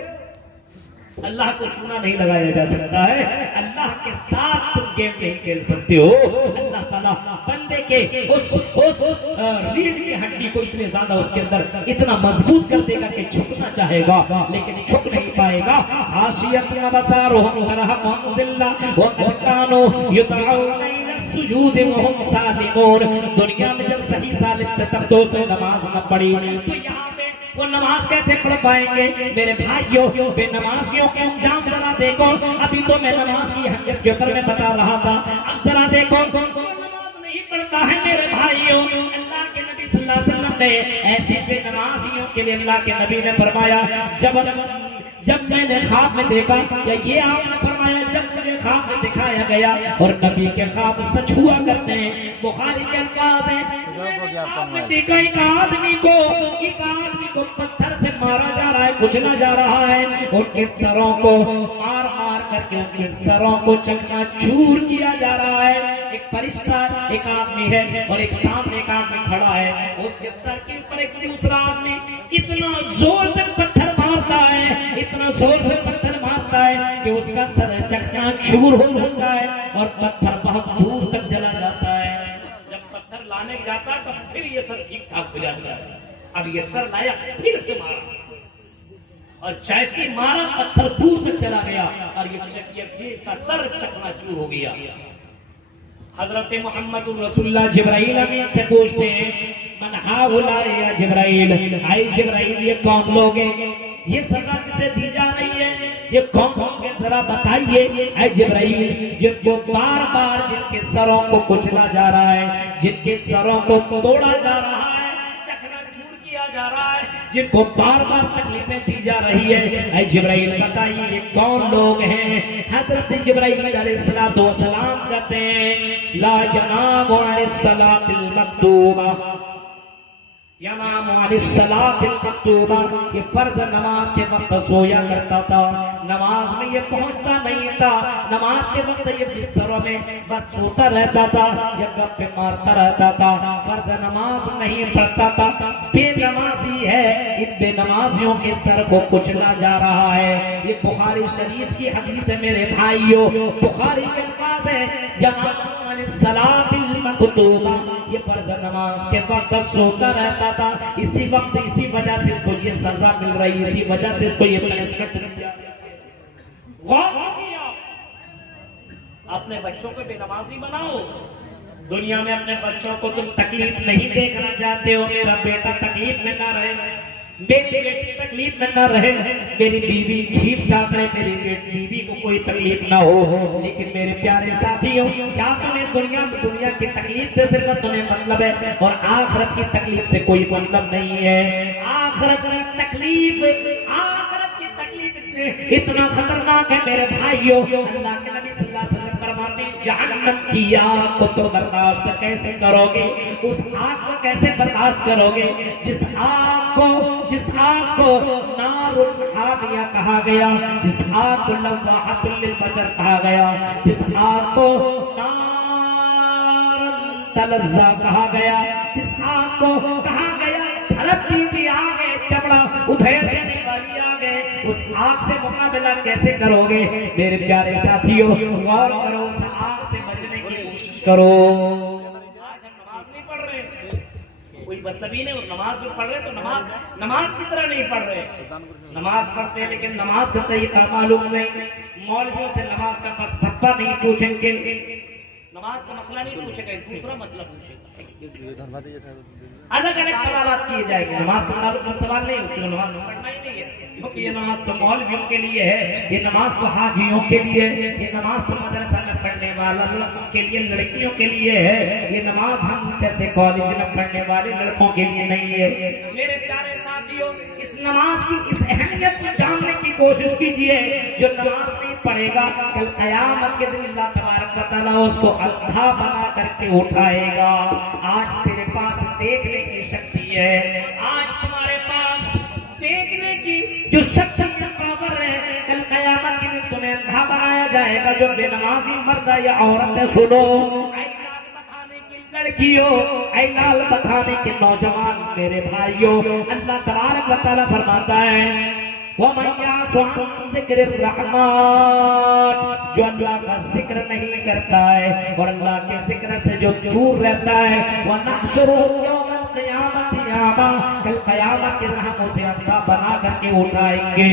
अल्लाह को चूना नहीं लगाया जा सकता है। अल्लाह के साथ तुम गेम नहीं खेल सकते हो। अल्लाह ताला बंदे के उस रीढ़ की हड्डी को इतने ज्यादा उसके अंदर इतना मजबूत कर देगा कि झुकना चाहेगा लेकिन झुक नहीं पाएगा। हाशियतुन बसारुहुम तरहमुहुम ज़िल्ला व कानू युदऊना इला सुजूद व हुम सालिमून। दुनिया में जब सही सालिम तब तो नमाज न पढ़ी तो यहाँ पे वो नमाज कैसे पढ़ पाएंगे? मेरे भाइयों, बेनमाजियों के अंजाम जरा देखो। अभी तो मैं नमाज की अहमियत के ऊपर में बता रहा था, अब जरा देखो नमाज नहीं पढ़ता है मेरे भाइयों। अल्लाह के नबी सल्लल्लाहु अलैहि वसल्लम ने ऐसे बेनमाजियों के लिए अल्लाह के नबी ने फरमाया, जब मैंने ख्वाब में देखा, या ये आपने फरमाया जब मुझे ख्वाब में दिखाया गया, और नबी के ख्वाब सच हुआ करते हैं। बुखारी के अल्फाज हैं, देखा एक आदमी को पत्थर से मारा जा रहा है, कुचला जा रहा है, उनके सरों को मार मार करके उनके सरों को चकनाचूर किया जा रहा है। एक फरिश्ता एक आदमी है और एक सामने एक आदमी खड़ा है, उसके सर के ऊपर एक दूसरा आदमी इतना जोर से पत्थर मारता है, इतना जोर से पत्थर मारता है कि उसका सर चकनाचूर हो जाता है और पत्थर बहुत दूर तक चला जाता है। जब पत्थर लाने जाता है तब फिर ये सर ठीक ठाक हो जाता है। अब ये सर लाया, फिर से मारा और जैसे मारा पत्थर दूर तक चला गया और ये का सर चकनाचूर हो गया। हजरत मोहम्मद रसूलुल्लाह जिब्राइल अमीन से पूछते हैं, मन हाउला या जिब्राइल, आई जिब्राइल ये कौन लोग हैं? ये सजा किसे दी जा रही है? ये कौन कौन है जरा बताइए। आई जिब्राइल जिनको बार बार जिनके सरों को कुचला जा रहा है, जिनके सरों को तोड़ा जा रहा है, जा रहा है, जिनको बार बार तकलीफें दी जा रही है, ऐ जिब्राइल बताइए ये कौन लोग हैं? हजरत जिब्राइल अलैहिस्सलातु वस्सलाम कहते हैं, ला यनामु अनिस्सलातिल मक्तूबा, यनामु अनिस्सलातिल मक्तूबा, ये फर्ज नमाज के वक्त सोया करता था, नमाज में ये पहुंचता नहीं था, नमाज के वक्त ये बिस्तरों में बस सोता रहता था या गप्पे मारता रहता था, फर्ज नमाज नहीं पढ़ता था। बेनमाजी है, इन बेनमाजियों के सर को कुचला जा रहा है। ये बुखारी शरीफ की हदीस है मेरे भाइयों, बुखारी के अल्फाज है, यनामु अनिस्सलातिल मक्तूबा, ये फर्ज नमाज के वक्त सोता रहता था। इसी वक्त इसी वजह से इसको ये सजा मिल रही है, इसी वजह से इसको ये पनिशमेंट मिल रही है। अपने बच्चों को बेनमाजी बनाओ। दुनिया में अपने बच्चों को तुम तकलीफ नहीं देखना चाहते हो। मेरा बेटा तकलीफ में ना रहे, मेरी बेटी तकलीफ में ना रहे, मेरी बीवी ठीक ठाक रहे, मेरी बीवी को कोई तकलीफ ना हो। लेकिन मेरे प्यारे साथियों, क्या तुम्हें दुनिया की तकलीफ से सिर्फ तुम्हें मतलब है और आखिरत की तकलीफ से कोई मतलब नहीं है। आखिरत की तकलीफ इतना खतरनाक है मेरे भाइयों। अल्लाह के नबी सल्लल्लाहु अलैहि वसल्लम फरमाते हैं, जहन्नम की आग को तो बर्दाश्त कैसे करोगे? उस आग को कैसे बर्दाश्त करोगे जिस आग को नारुल हामिया कहा गया, जिस आग को लवाहतुल लिल बशर कहा गया, जिस आग को नारुल तलज़्ज़ा कहा गया, जिस आग को कहा गया धड़कती हुई आग है, चमड़ा उभेड़ देने वाली आग है, उस आग से मुकाबला कैसे करोगे? मेरे प्यारे साथियों, गौर करो, उस आग से बचने की कोशिश करो। आज हम नमाज नहीं पढ़ रहे, कोई कोई मतलब ही नहीं। और नमाज भी पढ़ रहे तो नमाज की तरह नहीं पढ़ रहे। नमाज पढ़ते हैं लेकिन नमाज का तरीका मालूम नहीं। मौलवियों से नमाज का फतवा नहीं पूछेंगे, नमाज का मसला नहीं पूछेंगे, दूसरा मसला पूछेंगे। अलग अलग सवाल किए जाएंगे। नमाज के ताल्लुक से सवाल नहीं होते, नमाज पढ़ना ही नहीं है, क्योंकि ये नमाज तो मौलवियों के लिए है, ये नमाज तो हाजियों के लिए है, ये नमाज तो मदरसा में पढ़ने वाला लड़कों के लिए, लड़कियों के लिए है। ये नमाज हम जैसे कॉलेज में पढ़ने वाले लड़कों के लिए नहीं है। मेरे प्यारे साथियों, इस नमाज की इस अहमियत को जानने की कोशिश कीजिए। जो नमाज नहीं पढ़ेगा कल क़यामत के दिन अल्लाह तबारक व तआला उसको अंधा बना करके उठाएगा। आज तेरे पास देखने की शक्ति है, आज तुम्हारे पास देखने की जो शक्ति पावर है, कल क़यामत के दिन तुम्हें अंधा बनाया जाएगा। जो बेनमाजी मर्द या औरत है, सुनो, लड़कियों, लाल बताने के नौजवान मेरे भाइयों, अल्लाह तबारक व तआला फरमाता है जिक्र रहमान, जो अल्लाह का जिक्र नहीं करता है और अल्लाह के जिक्र से जो दूर रहता है, वह नहशुरुहु यौमल क़ियामति अमा, कल क़यामत के दिन हम उसे अंधा बना करके उठाएंगे।